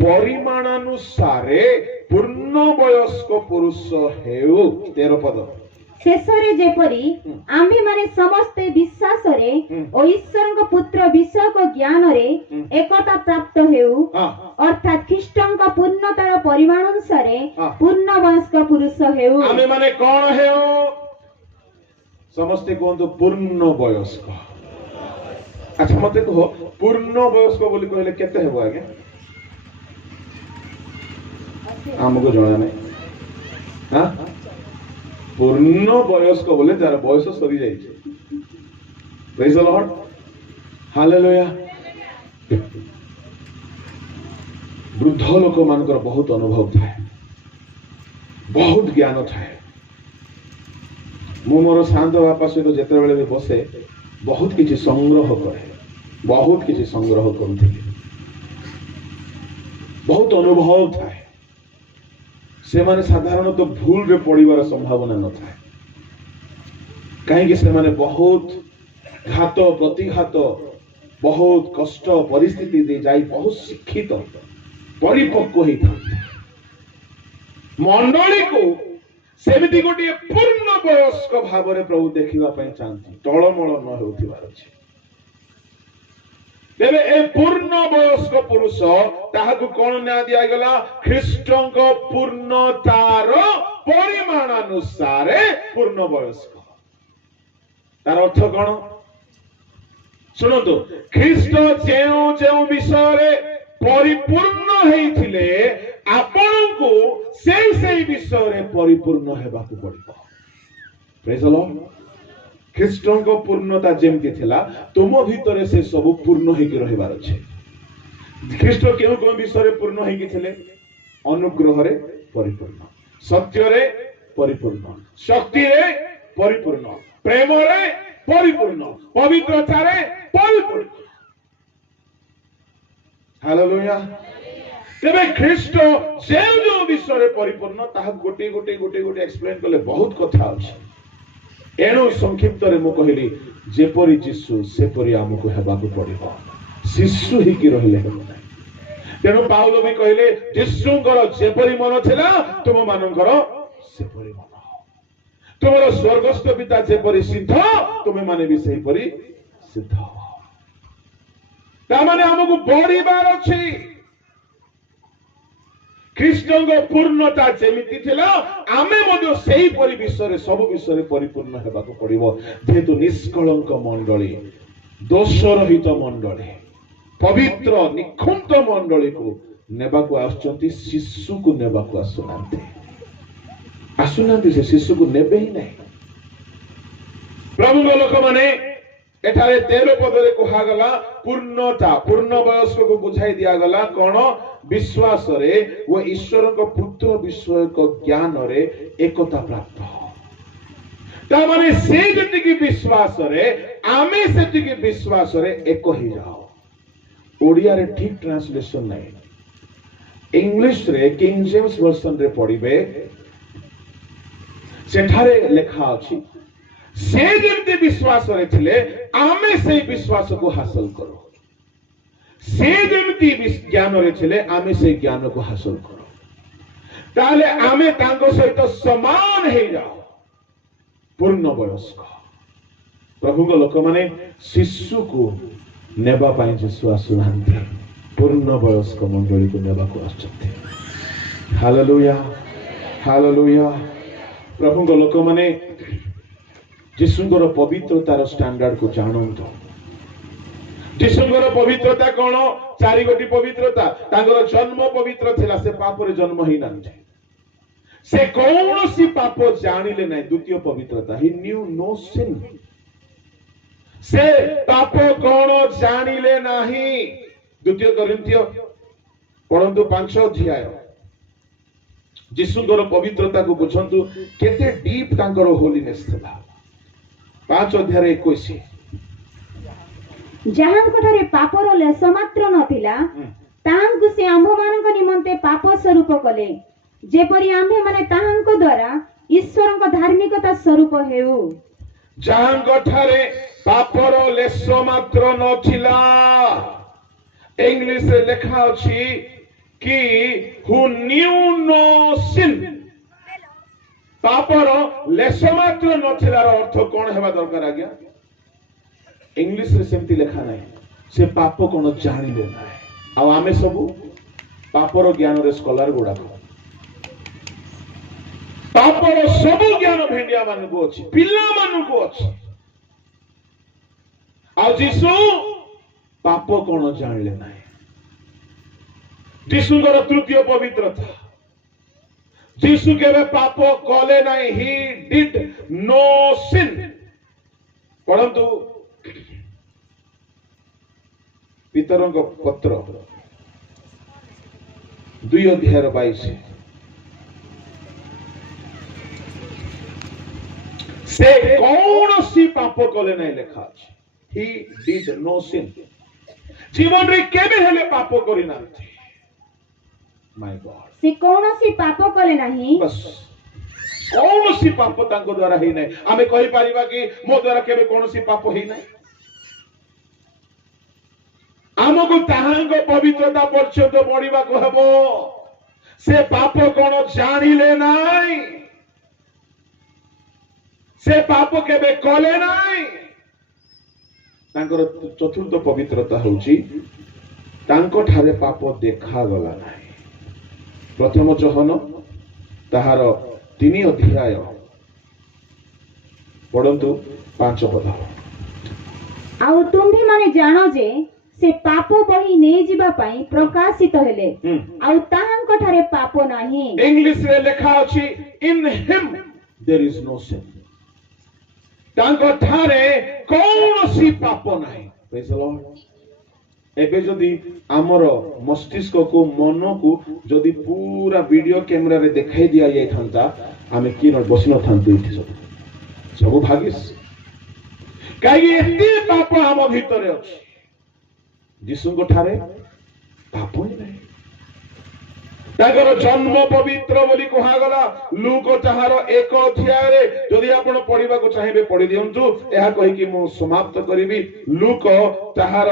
परिमाणानुसारे पूर्ण वयस्क पुरुष हेउ। 13 पद शेषरे जेपरि आम्भे माने समस्ते विश्वास रे ओ ईश्वरଙ୍କ पुत्र विषयक ज्ञान रे एकता प्राप्त हेउ, अर्थात ख्रीष्टଙ୍କ पूर्णतार परिमाणानुसारे पूर्ण वयस्क पुरुष हेउ। आमे माने कोन हेउ? समस्ते कहतो पूर्ण वयस्क। अच्छा मते कहो पूर्ण वयस्क बोली कहले केते हेबो आगे? हमको जणा नै। हां पूर्ण वयस्क बोले तार बयस सरी जाइए। Praise the lord, hallelujah. वृद्ध लोक मानकर बहुत अनुभव थाए, बहुत ज्ञान थाए। मु मोर शांत बापा सहित जिते बसे बहुत किसी संग्रह करे। बहुत किसी संग्रह करुथिले बहुत अनुभव थाए से माने साधारणतः भूल रे पड़िबार संभावना न थाए कहीं से माने बहुत घात प्रतिघात बहुत कष्ट परिस्थिति दे जाई बहुत शिक्षित परिपक्व होता मंडली को सेमिति गोटे पूर्ण वयस्क भाव में प्रभु देखा चाहती टलमल न होथिबार अछि तेरे ए पूर्ण वयस्क पुरुष ताहाकु कोन न्याय दिया गला ख्रीष्टंक पूर्णतार परिमाणानुसार पूर्ण वयस्क तार अर्थ कौन शुणु ख्रीष्ट जो विषय परिपूर्ण होइथिले आपनकु से विषय परिपूर्ण हेबाकु पड़िबो प्रेज द लॉर्ड ख्रीष्टंक पूर्णता जेमती थिला तुम भितरे से सब पूर्ण होइके रहिबार अछि ख्रीष्ट केउ कोन विषय पूर्ण होइके थिले अनुग्रह रे परिपूर्ण सत्य रे परिपूर्ण शक्ति रे परिपूर्ण प्रेम रे परिपूर्ण पवित्रता रे परिपूर्ण हालेलुया तेरे ख्रीष्ट जो विषय परिपूर्ण ताहा गोटे गोटे गोटे गोटे एक्सप्लेन कले बहुत कथा अछि एणु संक्षिप्त रे मु कहिली जेपरि यीशु सेपरि हमकु हेबाकु पड़िबो शिशु ही कि रहिले हेबो नै तेणु पाउलो भी कहले यीशुंकर जेपरि मन थिला तुम मानकर सेपरि मन तुमर स्वर्गस्थ पिता जेपरि सिद्ध तुमे माने भी सेपरि सिद्ध ता माने हमकु बढ़िबार अछि ख्रीष्टंक पूर्णता जेमिति थिला आमे मध्य सेही परि विषय सब विषय परिपूर्ण हेबाकु पड़िबो जेतु निष्कलंक मंडली दोष रहित मंडली पवित्र निखुंत मंडली को नेबाकु आछंती शिशु को नेबाकु आसुनांती से शिशु को नेबे ही नहीं प्रभु लोक माने एठारे 13 पदरे कहा गला पूर्णता पूर्ण वयस्क को बुझाई दिया गला कोन विश्वास रे वो ईश्वर को पुत्र विषय को ज्ञान रे एकता प्राप्त हो ता माने से जति की विश्वास रे आमे सेति की विश्वास रे एक ही जाओ ओडिया रे ठीक ट्रांसलेशन नहीं इंग्लिश रे किंग जेम्स वर्जन रे पढिबे सेठारे लेखा अछि से जेमते विश्वास रे थिले आमे से विश्वास को हासिल करो से जेमती ज्ञान रे थिले आमे से ज्ञान को हासिल करो ताले आमे तांको सहित समान हे जाओ पूर्ण वयस्क प्रभु को लोक माने शिशु को नेबा पाए यीशु आसुनांती पूर्ण वयस्क मंडली को नेबा को आछते हालेलुया हालेलुया प्रभु को लोक माने यीशुंकर पवित्रतार स्टैंडर्ड को जानंतो यीशुंकर पवित्रता कोन चारि गोटी पवित्रता तांकर जन्म पवित्र थिला से पाप रे जन्म ही नांजे से कौनसी पाप जानिले नै द्वितीय पवित्रता ही न्यू नो सिन से पाप कोन जानिले नाही द्वितीय कोरिन्थिय पढंतु 5 अध्याय यीशुंकर पवित्रता को बुझंतु केते डीप तांकर होलीनेस थिला 5 अध्याय 21 जहांकଠାରେ पापर लेश मात्र नथिला ताहांकु से आम्भମାନଙ୍କ निमन्ते पाप स्वरूप कले जेपरि आम्भे माने ताहांक द्वारा ईश्वरଙ୍କ धार्मिकता स्वरूप हेउ जहांकଠାରେ पापर लेश मात्र नथिला इंग्लिश रे लेखा अछि कि हु न्यू नो सिन पापर लेश मात्र नथिलार अर्थ कोन हेबा दरकार आज्ञा इंग्लिश रे सेमती लेखा नाही से पाप कोन जानिले नाही आ आमे सब पापर ज्ञान रे स्कॉलर गुडा पापर सब ज्ञान भेंडिया मान को अछि पिल्ला मान को अछि आ यीशु पाप कोन जानिले नाही यीशुंकर तृतीय पवित्रता यीशु केबे पाप कले नाही ही डिड नो सिन परंतु पितरंग पत्र 2 अध्याय 22 से कौन सी पाप कले नहीं लिखा ही डिड नो सिन जीवन रे केबे हेले पाप करि नांती माय गॉड से कौनसी पाप कले नहीं बस कौन सी पाप तांको द्वारा ही नहीं आमे कहि परिबा कि मो द्वारा केबे कौन सी पाप ही नहीं आमको ताहांको पवित्रता पर्यंत बढ़िबा को हबो से पाप कोन जानिले नाही से पाप केबे कले नाही तांकर चतुर्थ पवित्रता होची तांको ठारे पाप देखा गला नाही प्रथम जोहन ताहार 3 अध्याय पढ़ंतु 5 पद आउ तुम्ही माने जानो जे से पाप बही नै जिबा पई प्रकाशित हेले आउ ताहांको ठारे पाप नाही इंग्लिश रे लिखा अछि in him there is no sin तांको ठारे कौनसी पाप नाही प्रेज द लॉर्ड एबे जदि आमर मस्तिष्क को मन को जदि पूरा वीडियो कैमरा रे देखाई दिया जाय थांता आमे कि न बसि न थांते इथि सब भागिस काई एते पाप आम भीतर अछि जीसुको ठारे पाप ही नहीं तागर जन्म पवित्र बोली कहा गला लूक ताहार 1 अध्याय रे जदि आपण पढिबा को चाहेबे पढि दियंतु एहा कहि कि मु समाप्त करिवि लूक ताहार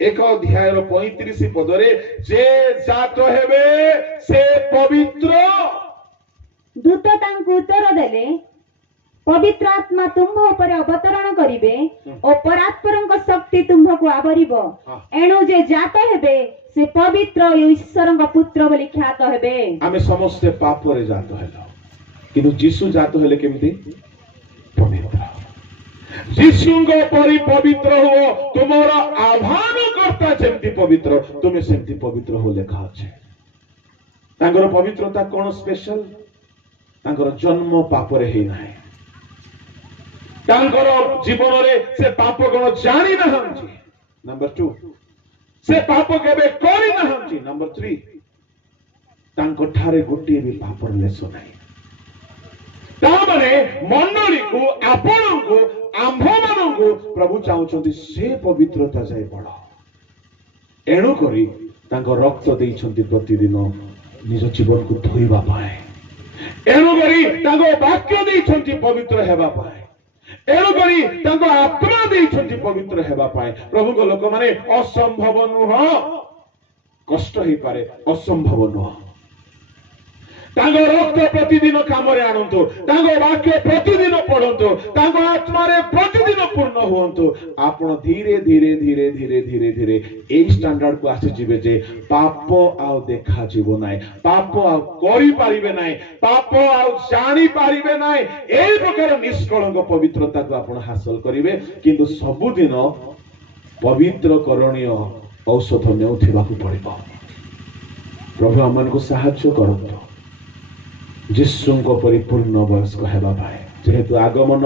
1 अध्याय 35 पदरे जे जात हेबे से पवित्र दूत तांको उत्तर देले पवित्र आत्मा तुम्भ ऊपर अवतरण करिवे और परात्परंक शक्ति तुम्भको आवरिबो एणु जे जात हेबे से पवित्र ईश्वरंक पुत्र बोली ख्यात हेबे आमे समस्त पाप रे जात हेलो किंतु जीसु जात हेले केमिति पवित्र जीसुंगो परि पवित्र हो तुमरा आह्वान करता जेमति पवित्र तुमे सेमति पवित्र हो लेखा अछि तांगर पवित्रता कोन स्पेशल तांगर जन्म पाप रे हे नाही तांकर जीवन रे से पाप कोन जानि नहंती नंबर 2 से पाप केबे करि नहंती नंबर 3 तांको ठारे गोटे भी पापर लेसो नाही ता माने मंडली को आपण को आंभ मानन को प्रभु चाहुचंती से पवित्रता जाय बड़ एणु करी तांको रक्त देइछंती प्रतिदिन निज जीवन को धोइबा पाए एणु करी तांको वाक्य देइछंती पवित्र हेबा पाए एणु करी तांको आत्मा देइछंती पवित्र हेबा पाए प्रभु को लोक माने असंभव नुह कष्ट ही पारे असंभव नुह तांको रक्त प्रतिदिन काम रे आनंतो तांको वाक्य प्रतिदिन पढ़ंतो तांको आत्मा रे प्रतिदिन पूर्ण होंतो आपण धीरे धीरे धीरे धीरे धीरे धीरे ए स्टैंडर्ड को आसी जिवे जे पाप आउ देखा जीवो नाय पाप आउ करि पारिबे नाय पाप आउ जानि पारिबे नाय एई प्रकार निष्कलंक पवित्रता को आपण हासिल करिवे किंतु सबुदिन पवित्र करणीय औषध नेउथिबा को पड़िबो प्रभु हमन को सहायता करंतो जीशुंको परिपूर्ण वयस्क हेबा पाए जेहेतु आगमन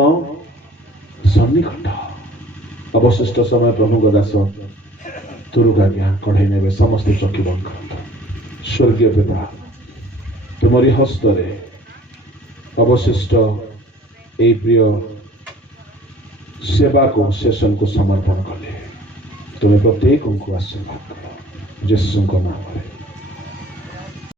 सन्निकट अवशिष्ट समय प्रभु को दास तुरुगा ज्ञा कढ़े नेबे समस्त चकी बंद करंत स्वर्गीय पिता तुमरी हस्त रे अवशिष्ट ए प्रिय सेवा को सेशन को समर्पण कले तुम्हें प्रत्येक को आशीर्वाद करो जीशुंको नाम रे।